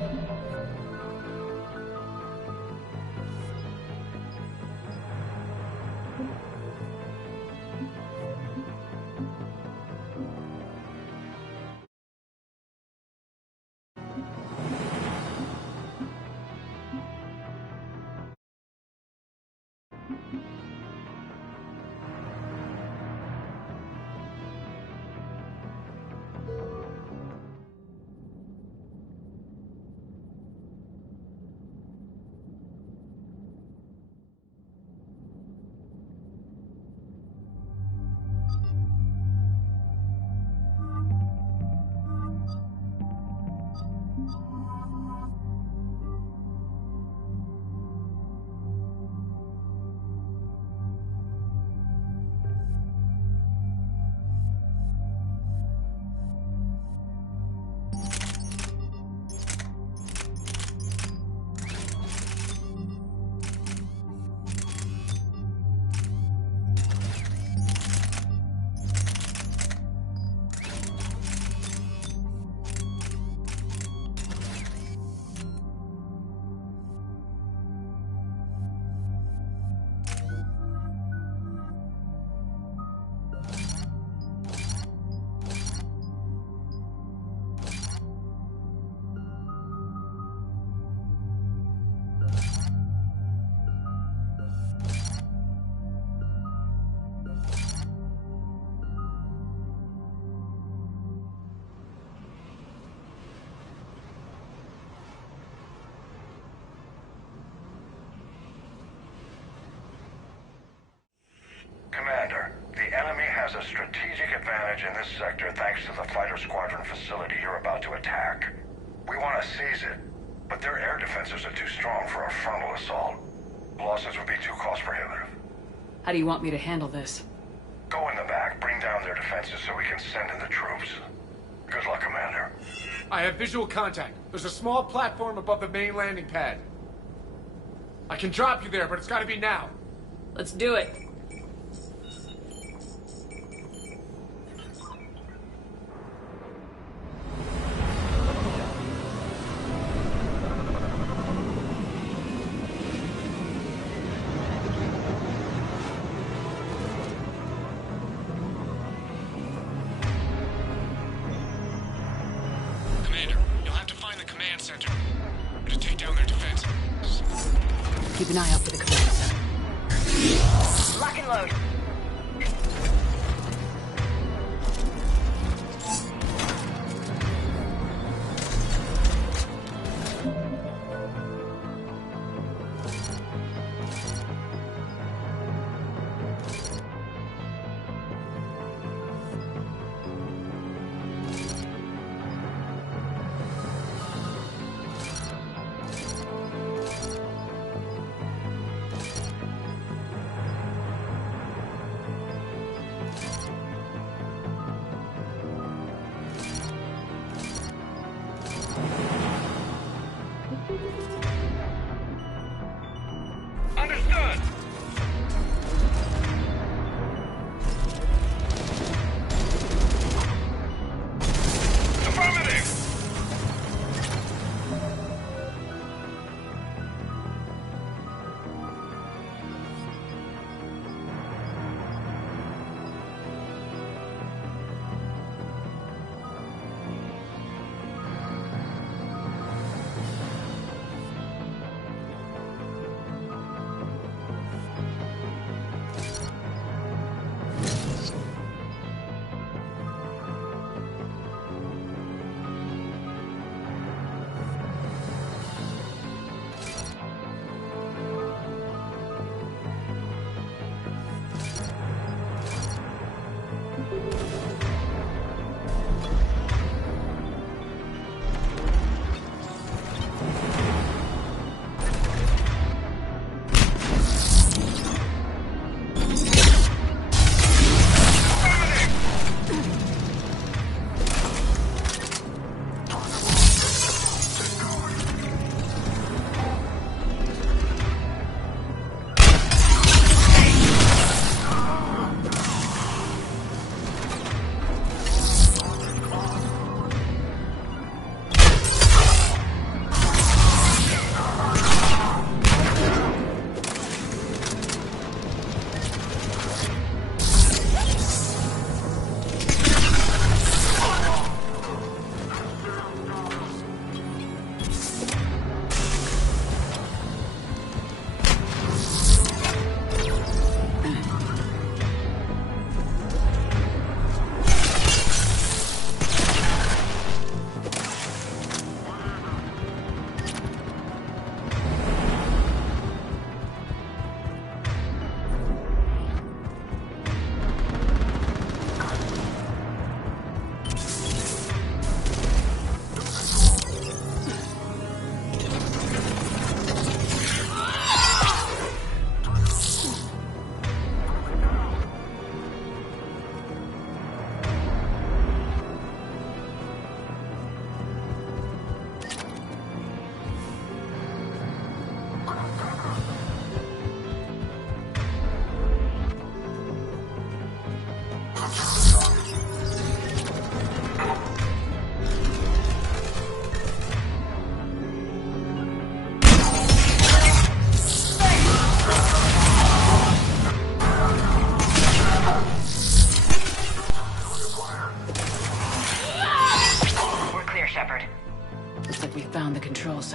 Commander, the enemy has a strategic advantage in this sector thanks to the fighter squadron facility you're about to attack. We want to seize it, but their air defenses are too strong for a frontal assault. Losses would be too cost prohibitive. How do you want me to handle this? Go in the back, bring down their defenses so we can send in the troops. Good luck, Commander. I have visual contact. There's a small platform above the main landing pad. I can drop you there, but it's gotta be now. Let's do it. Keep an eye out for the command center. Lock and load.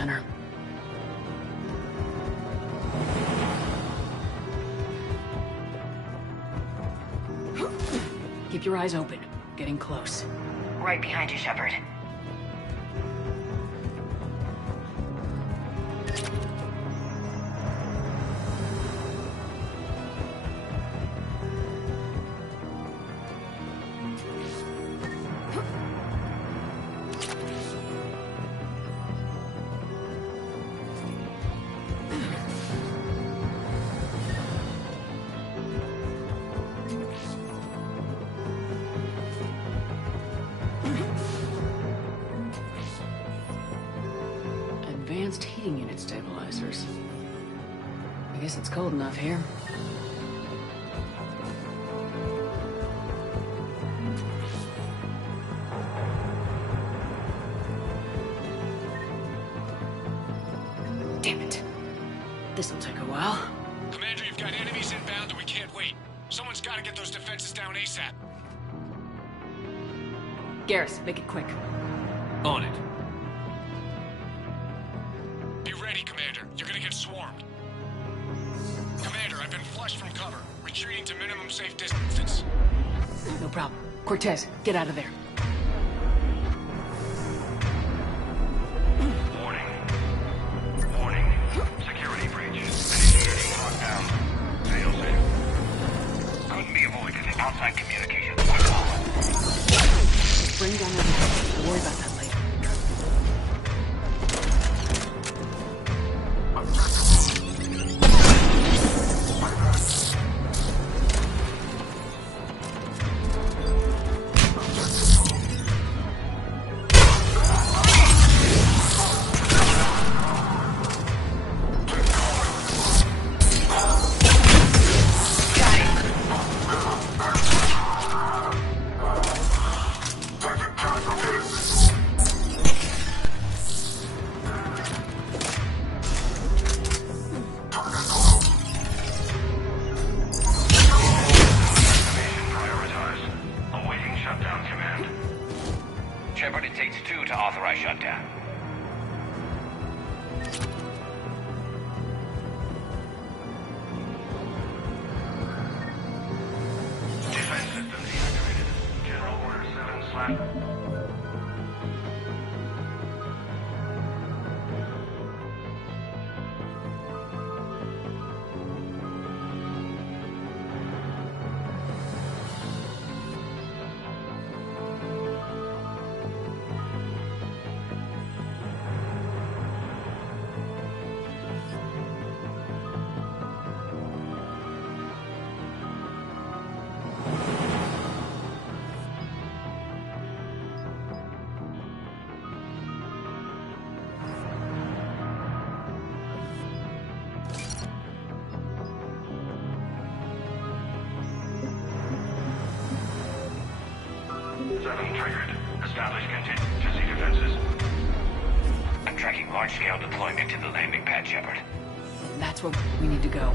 center. Keep your eyes open. Getting close. Right behind you, Shepard. Advanced heating unit stabilizers. I guess it's cold enough here. Damn it. This'll take a while. Commander, you've got enemies inbound and we can't wait. Someone's gotta get those defenses down ASAP. Garrus, make it quick. On it. Be ready, Commander. You're gonna get swarmed. Commander, I've been flushed from cover. Retreating to minimum safe distance. No problem. Cortez, get out of there. Warning. Security breach. Initiating lockdown. Fail safe. Couldn't be avoided. Outside communication. Bring down everything. We'll worry about that later. Shepard, it takes 2 to authorize shutdown. Defense systems deactivated. General Order 7/. Triggered. Establish contingency defenses. I'm tracking large-scale deployment to the landing pad, Shepard. That's where we need to go.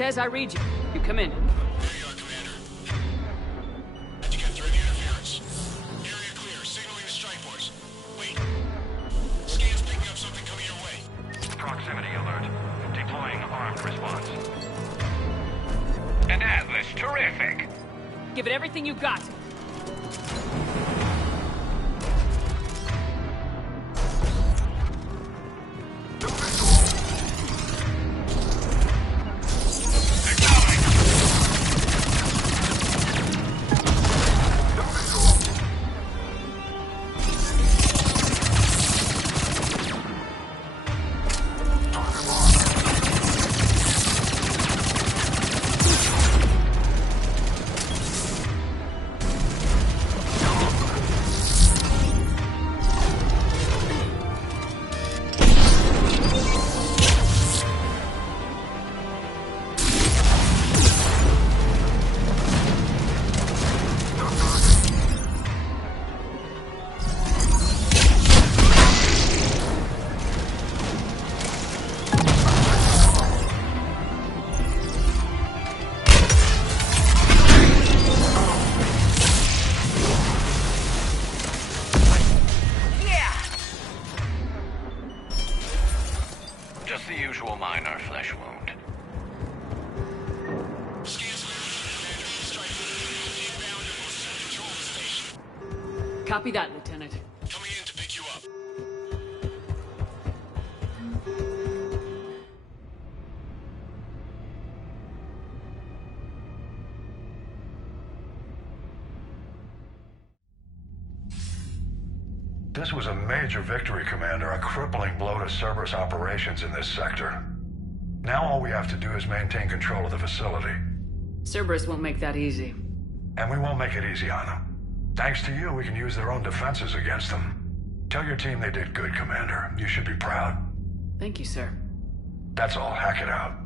Cortez, I read you. You come in. There you are, Commander. Epicjam through the interference. Area clear, signaling the strike force. Wait. Scan's picking up something coming your way. Proximity alert. Deploying armed response. An Atlas, terrific! Give it everything you got. Just the usual minor flesh wound. Copy that, Lieutenant. Coming in to pick you up. This was a major victory, Commander. A crippling blow to Cerberus operations in this sector. Now all we have to do is maintain control of the facility. Cerberus won't make that easy. And we won't make it easy on them. Thanks to you, we can use their own defenses against them. Tell your team they did good, Commander. You should be proud. Thank you, sir. That's all. Hack it out.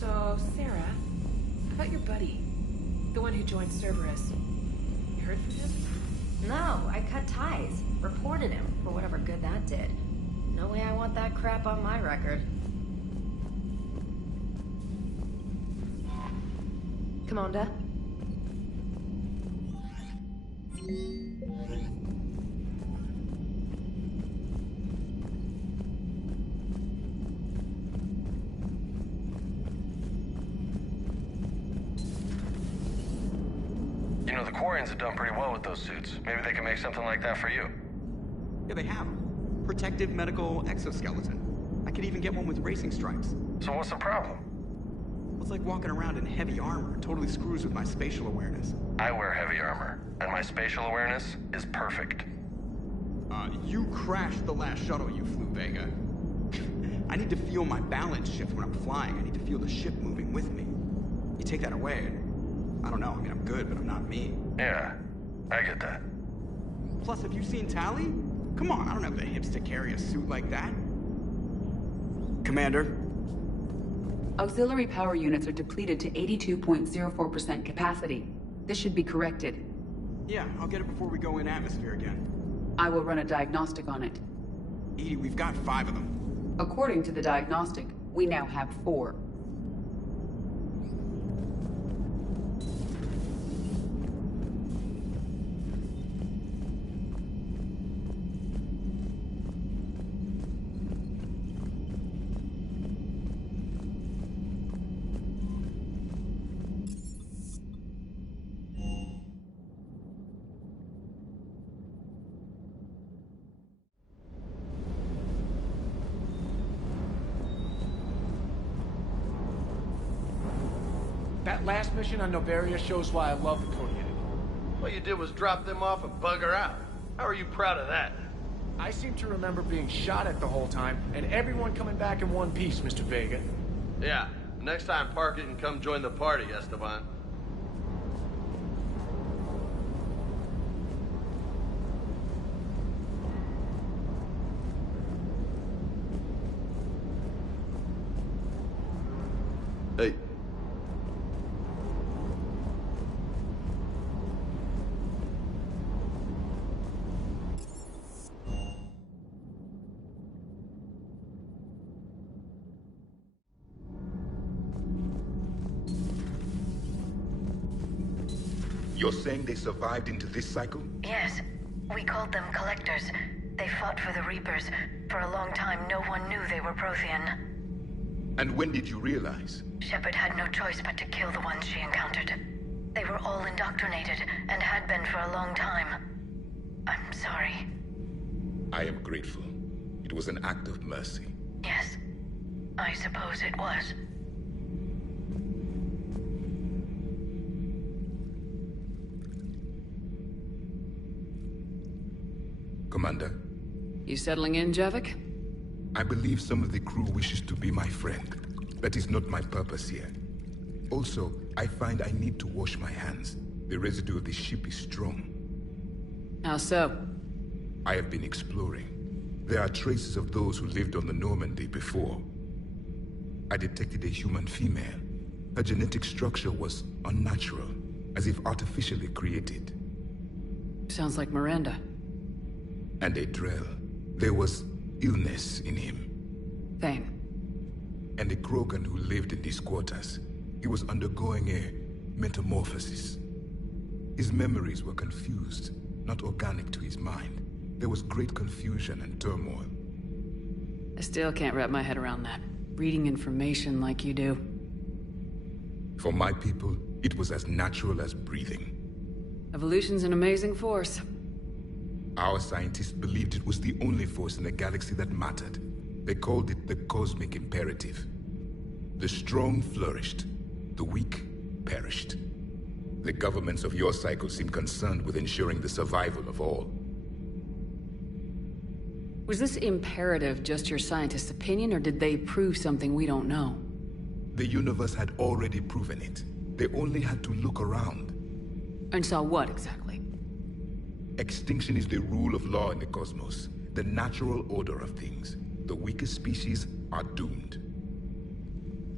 So, Sarah, about your buddy, the one who joined Cerberus. You heard from him? No, I cut ties. Reported him for whatever good that did. No way I want that crap on my record. Commander? You know, the Quarians have done pretty well with those suits. Maybe they can make something like that for you. Yeah, they have. Protective medical exoskeleton. I could even get one with racing stripes. So what's the problem? It's like walking around in heavy armor. It totally screws with my spatial awareness. I wear heavy armor, and my spatial awareness is perfect. You crashed the last shuttle you flew, Vega. I need to feel my balance shift when I'm flying. I need to feel the ship moving with me. You take that away, and I don't know. I mean, I'm good, but I'm not me. Yeah, I get that. Plus, have you seen Tally? Come on, I don't have the hips to carry a suit like that. Commander? Auxiliary power units are depleted to 82.04% capacity. This should be corrected. Yeah, I'll get it before we go in atmosphere again. I will run a diagnostic on it. EDI, we've got 5 of them. According to the diagnostic, we now have 4. That last mission on Novaria shows why I love the Code Unit. All you did was drop them off and bugger out. How are you proud of that? I seem to remember being shot at the whole time, and everyone coming back in one piece, Mr. Vega. Yeah, next time park it and come join the party, Esteban. Hey. You're saying they survived into this cycle? Yes. We called them Collectors. They fought for the Reapers. For a long time, no one knew they were Prothean. And when did you realize? Shepard had no choice but to kill the ones she encountered. They were all indoctrinated, and had been for a long time. I'm sorry. I am grateful. It was an act of mercy. Yes. I suppose it was. Commander? You settling in, Javik? I believe some of the crew wishes to be my friend. That is not my purpose here. Also, I find I need to wash my hands. The residue of the ship is strong. How so? I have been exploring. There are traces of those who lived on the Normandy before. I detected a human female. Her genetic structure was unnatural, as if artificially created. Sounds like Miranda. And a Drell. There was illness in him. Thane. And a Krogan who lived in these quarters. He was undergoing a metamorphosis. His memories were confused, not organic to his mind. There was great confusion and turmoil. I still can't wrap my head around that. Reading information like you do. For my people, it was as natural as breathing. Evolution's an amazing force. Our scientists believed it was the only force in the galaxy that mattered. They called it the cosmic imperative. The strong flourished, the weak perished. The governments of your cycle seem concerned with ensuring the survival of all. Was this imperative just your scientists' opinion, or did they prove something we don't know? The universe had already proven it. They only had to look around. And saw what, exactly? Extinction is the rule of law in the cosmos, the natural order of things. The weakest species are doomed.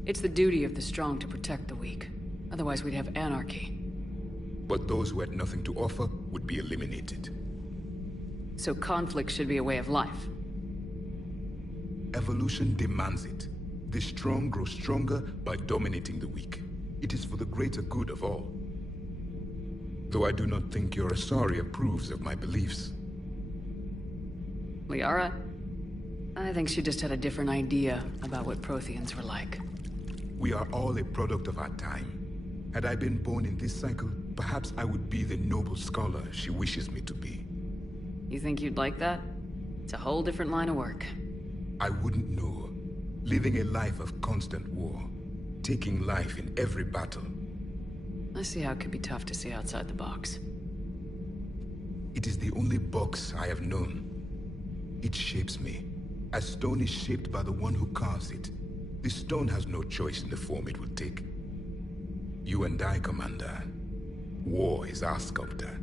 It's the duty of the strong to protect the weak. Otherwise we'd have anarchy. But those who had nothing to offer would be eliminated. So conflict should be a way of life. Evolution demands it. The strong grow stronger by dominating the weak. It is for the greater good of all. Though I do not think your Asari approves of my beliefs. Liara? I think she just had a different idea about what Protheans were like. We are all a product of our time. Had I been born in this cycle, perhaps I would be the noble scholar she wishes me to be. You think you'd like that? It's a whole different line of work. I wouldn't know. Living a life of constant war. Taking life in every battle. I see how it could be tough to see outside the box. It is the only box I have known. It shapes me. As stone is shaped by the one who carves it. The stone has no choice in the form it will take. You and I, Commander. War is our sculptor.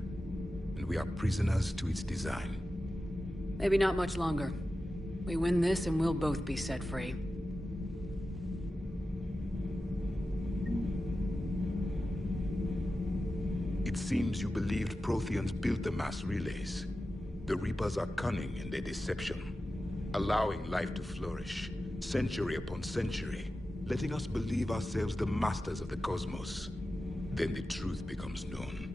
And we are prisoners to its design. Maybe not much longer. We win this and we'll both be set free. It seems you believed Protheans built the mass relays. The Reapers are cunning in their deception, allowing life to flourish, century upon century, letting us believe ourselves the masters of the cosmos. Then the truth becomes known.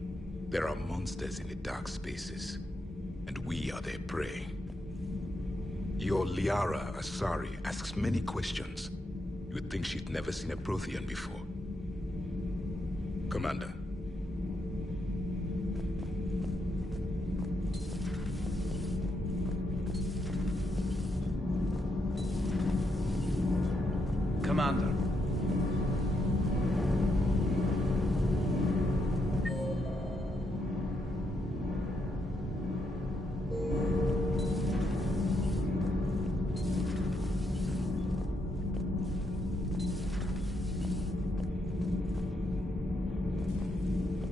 There are monsters in the dark spaces, and we are their prey. Your Liara Asari asks many questions. You would think she'd never seen a Prothean before. Commander. Commander.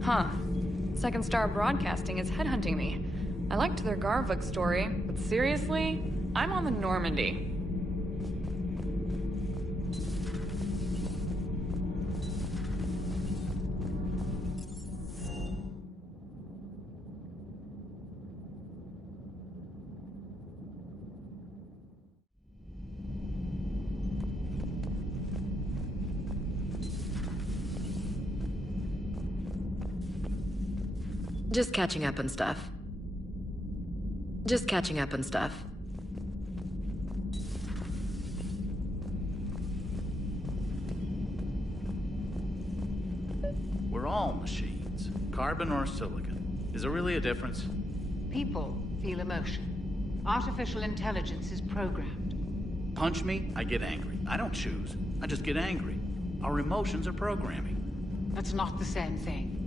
Huh. Second Star Broadcasting is headhunting me. I liked their Garvuk story, but seriously, I'm on the Normandy. Just catching up on stuff. Just catching up on stuff. We're all machines. Carbon or silicon. Is there really a difference? People feel emotion. Artificial intelligence is programmed. Punch me, I get angry. I don't choose. I just get angry. Our emotions are programming. That's not the same thing.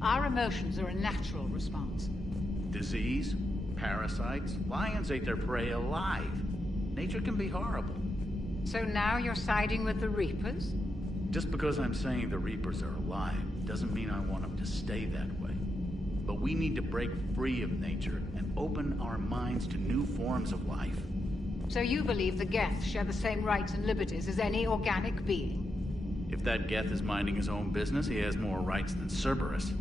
Our emotions are a natural response. Disease, parasites, lions ate their prey alive. Nature can be horrible. So now you're siding with the Reapers? Just because I'm saying the Reapers are alive doesn't mean I want them to stay that way. But we need to break free of nature and open our minds to new forms of life. So you believe the Geth share the same rights and liberties as any organic being? If that Geth is minding his own business, he has more rights than Cerberus.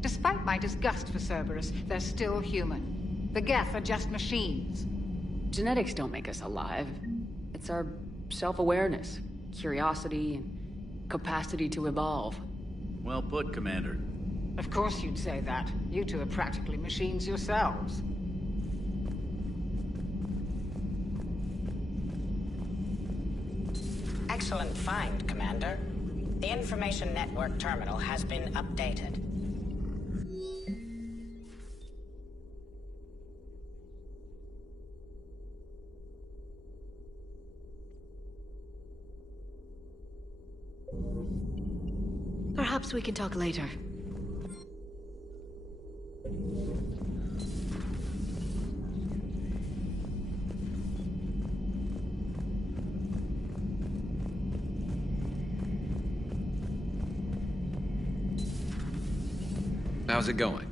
Despite my disgust for Cerberus, they're still human. The Geth are just machines. Genetics don't make us alive. It's our self-awareness, curiosity, and capacity to evolve. Well put, Commander. Of course you'd say that. You two are practically machines yourselves. Excellent find, Commander. The information network terminal has been updated. Perhaps we can talk later. How's it going?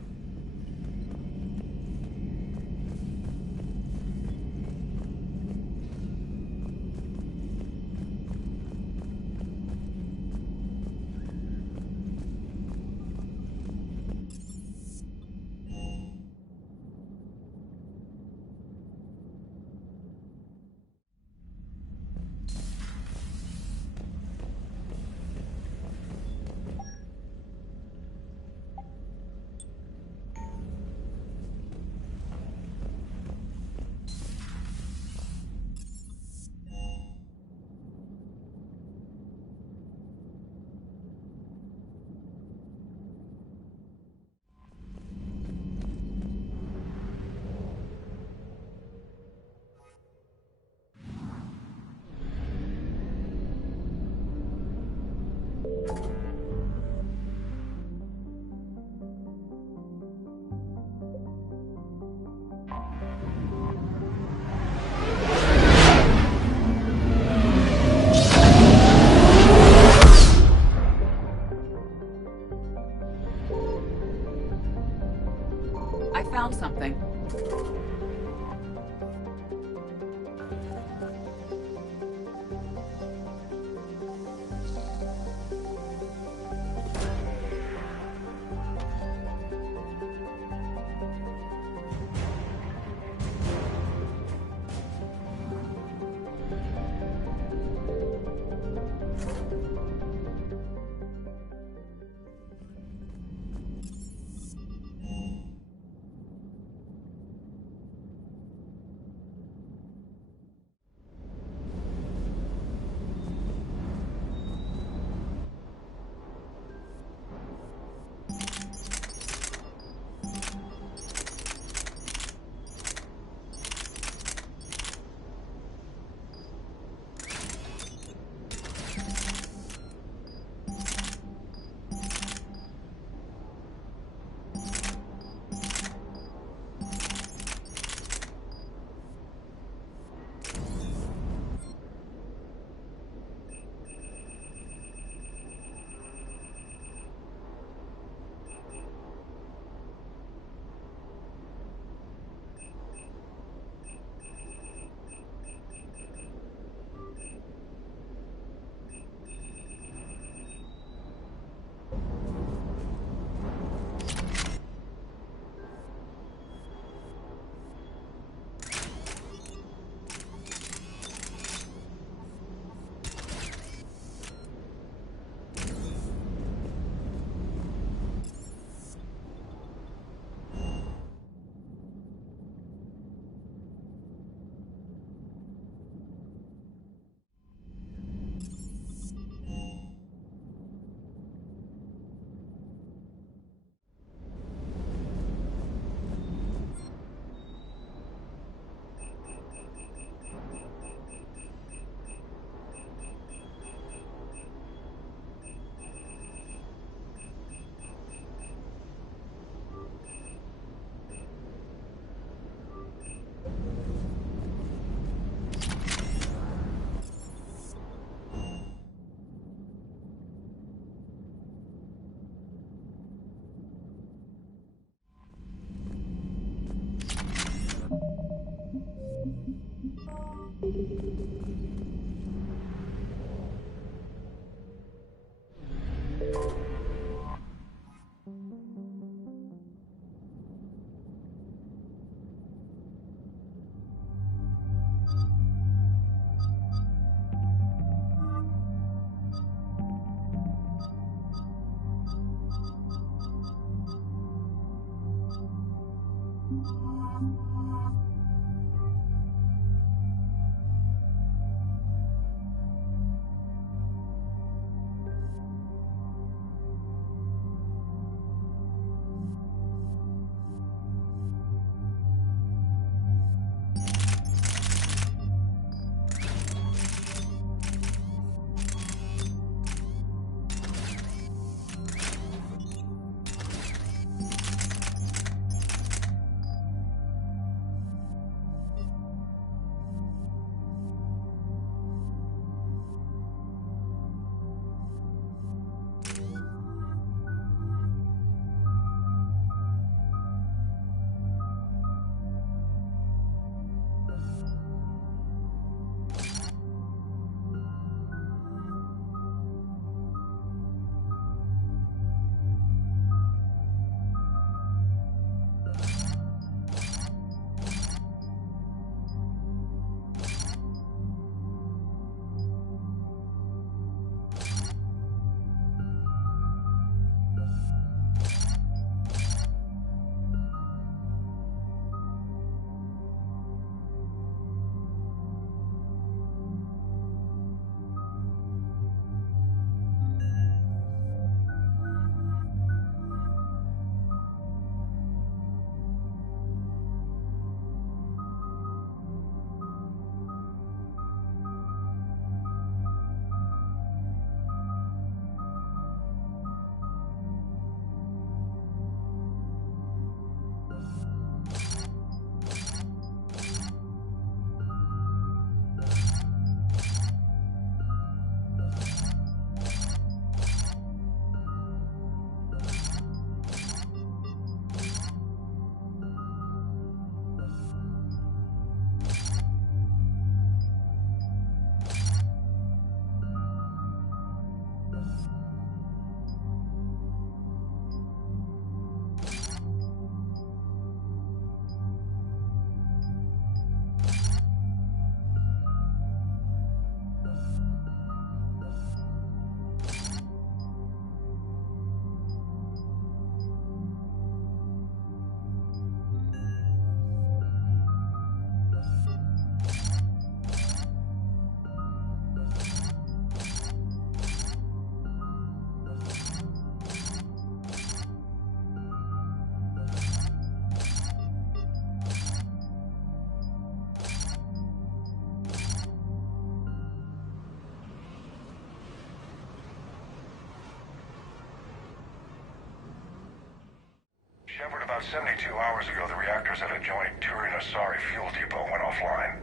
Shepard, about 72 hours ago, the reactors at a joint Turin-Asari fuel depot went offline.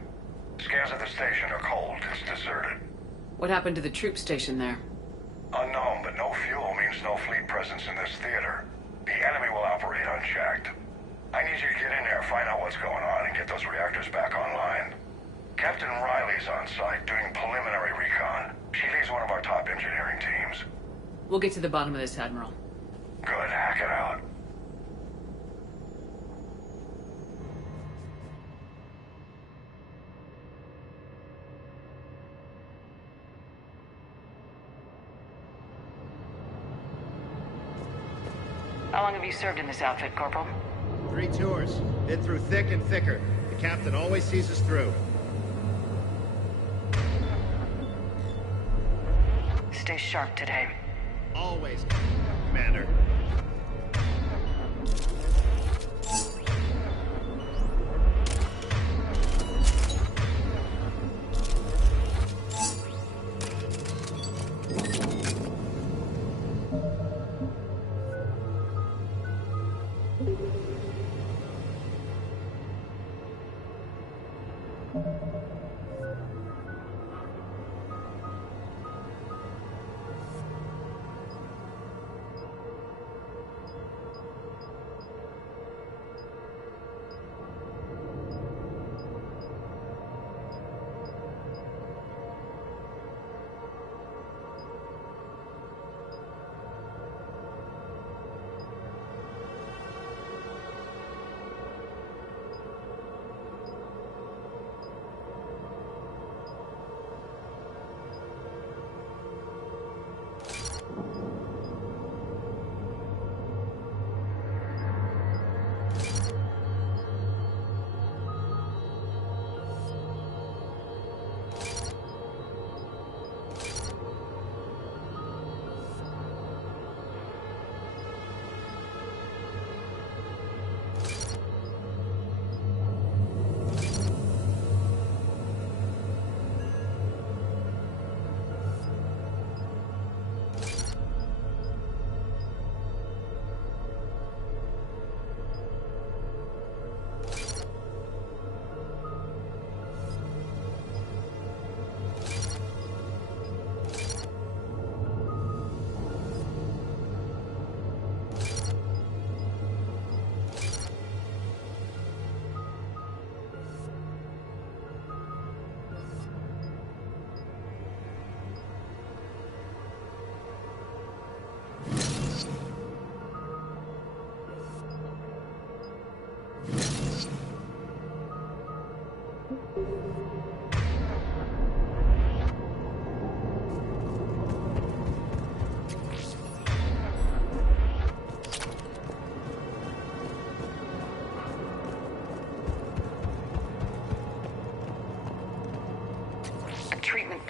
Scans at the station are cold. It's deserted. What happened to the troop station there? Unknown, but no fuel means no fleet presence in this theater. The enemy will operate unchecked. I need you to get in there, find out what's going on, and get those reactors back online. Captain Riley's on site doing preliminary recon. She leads one of our top engineering teams. We'll get to the bottom of this, Admiral. Good, hack it out. How long have you served in this outfit, Corporal? 3 tours. Been through thick and thicker. The captain always sees us through. Stay sharp today. Always, Commander.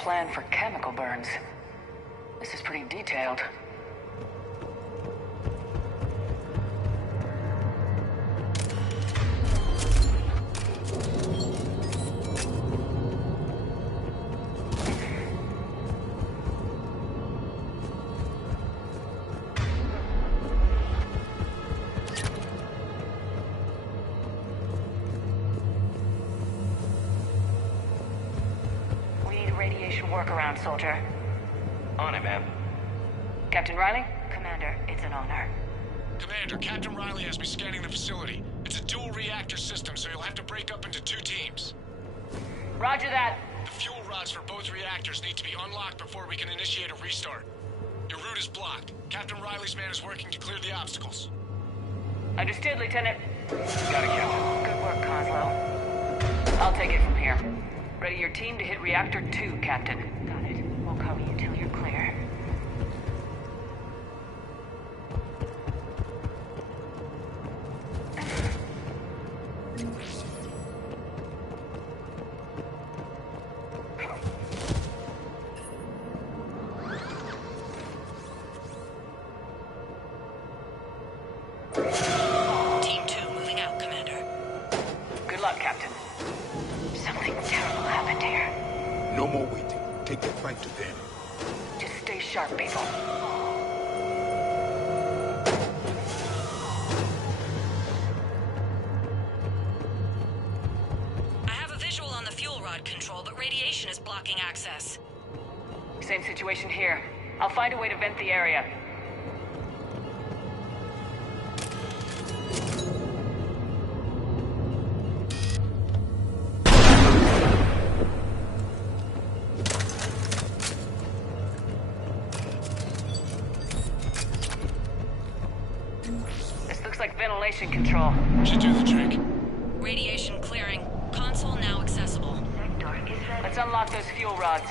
plan for chemical burns. This is pretty detailed. Workaround, soldier. On it, ma'am. Captain Riley? Commander, it's an honor. Commander, Captain Riley has me scanning the facility. It's a dual reactor system, so you'll have to break up into 2 teams. Roger that. The fuel rods for both reactors need to be unlocked before we can initiate a restart. Your route is blocked. Captain Riley's man is working to clear the obstacles. Understood, Lieutenant. Got it, Captain. Good work, Coslow. I'll take it from here. Ready your team to hit Reactor 2, Captain. Got it. We'll cover you till you're clear. Team 2 moving out, Commander. Good luck, Captain. Something terrible happened here. No more waiting. Take the fight to them. Just stay sharp, people. I have a visual on the fuel rod control, but radiation is blocking access. Same situation here. I'll find a way to vent the area. Ventilation control. Should do the trick. Radiation clearing. Console now accessible. Let's unlock those fuel rods.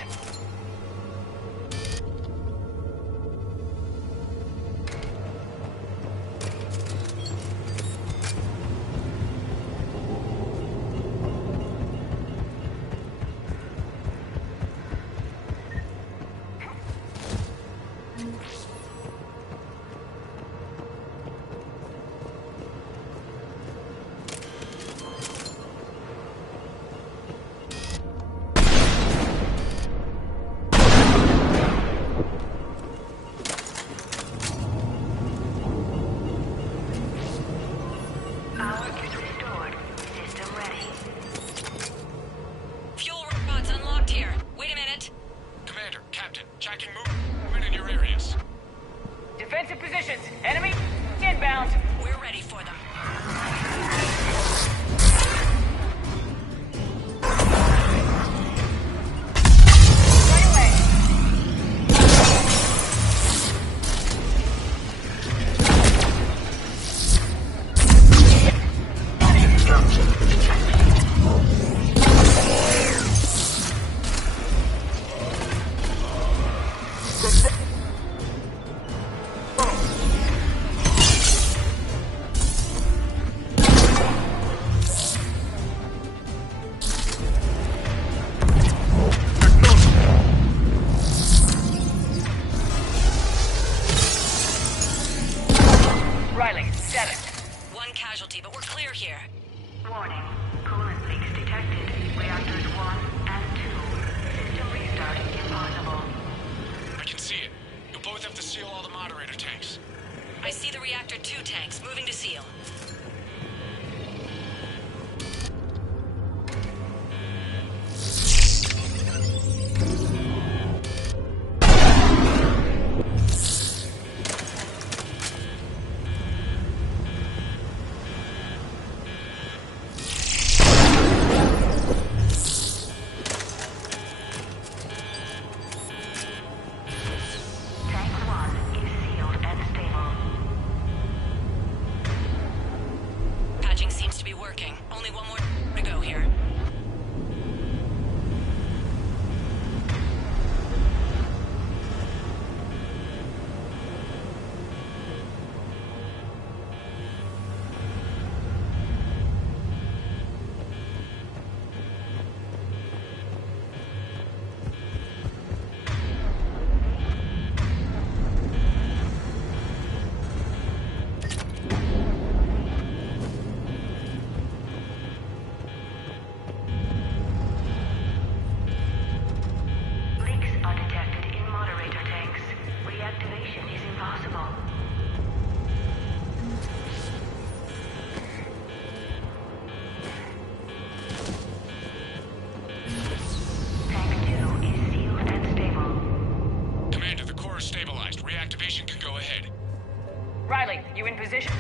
you in position?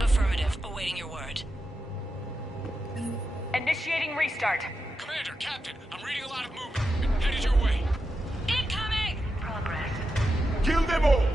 Affirmative. Awaiting your word. Initiating restart. Commander, Captain, I'm reading a lot of movement. Headed your way. Incoming! Progress. Kill them all!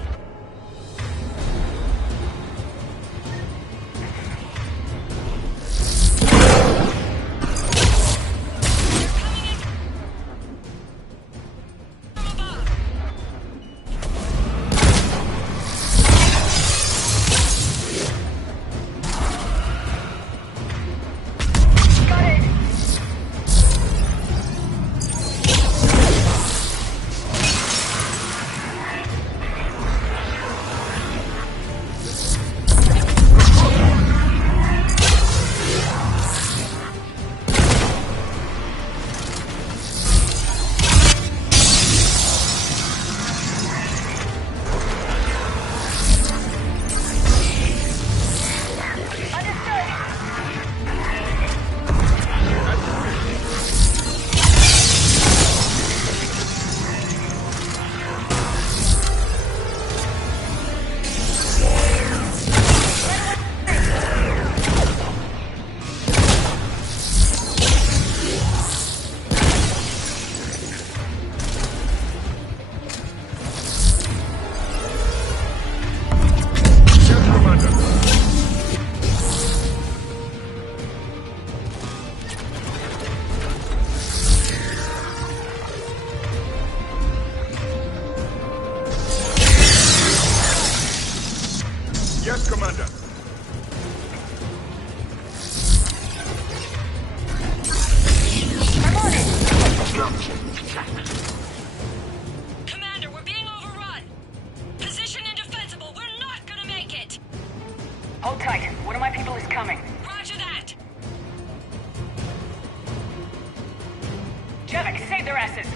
Yes, Commander. Commander, we're being overrun. Position indefensible. We're not gonna make it. Hold tight. One of my people is coming. Roger that. Javik, save their asses.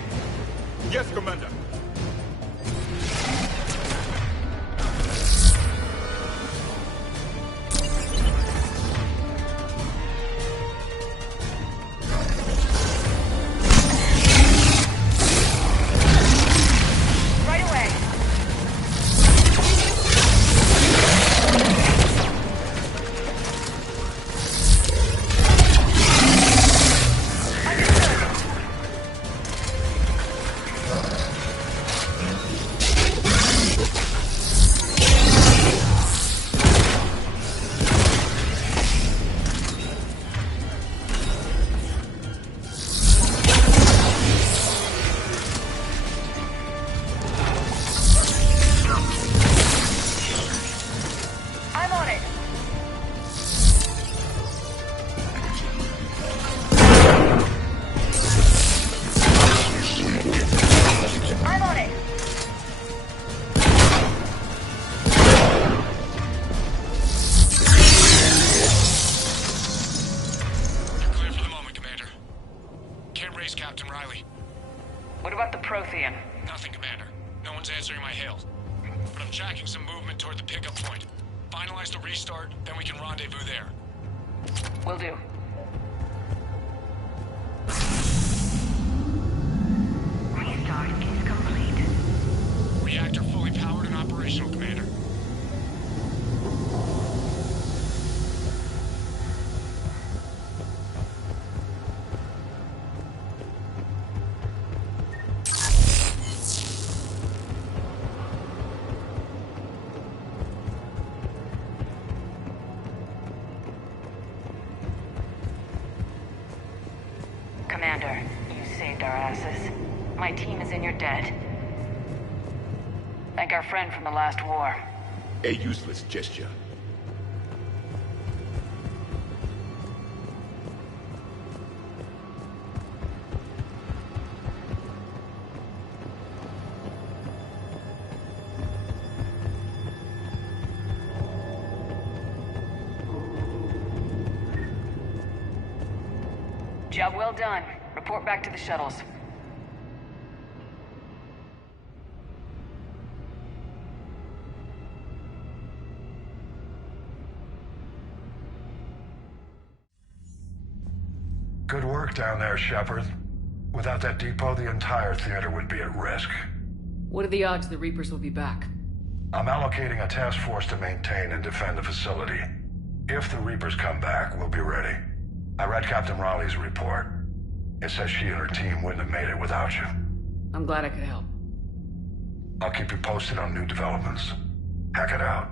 Yes, Commander. What about the Prothean? Nothing, Commander. No one's answering my hails. But I'm tracking some movement toward the pickup point. Finalize the restart, then we can rendezvous there. Will do. Restart is complete. Reactor fully powered and operational, Commander. Commander, you saved our asses. My team is in your debt. Thank our friend from the last war. A useless gesture. Job well done. Report back to the shuttles. Good work down there, Shepard. Without that depot, the entire theater would be at risk. What are the odds the Reapers will be back? I'm allocating a task force to maintain and defend the facility. If the Reapers come back, we'll be ready. I read Captain Raleigh's report. It says she and her team wouldn't have made it without you. I'm glad I could help. I'll keep you posted on new developments. Hack it out.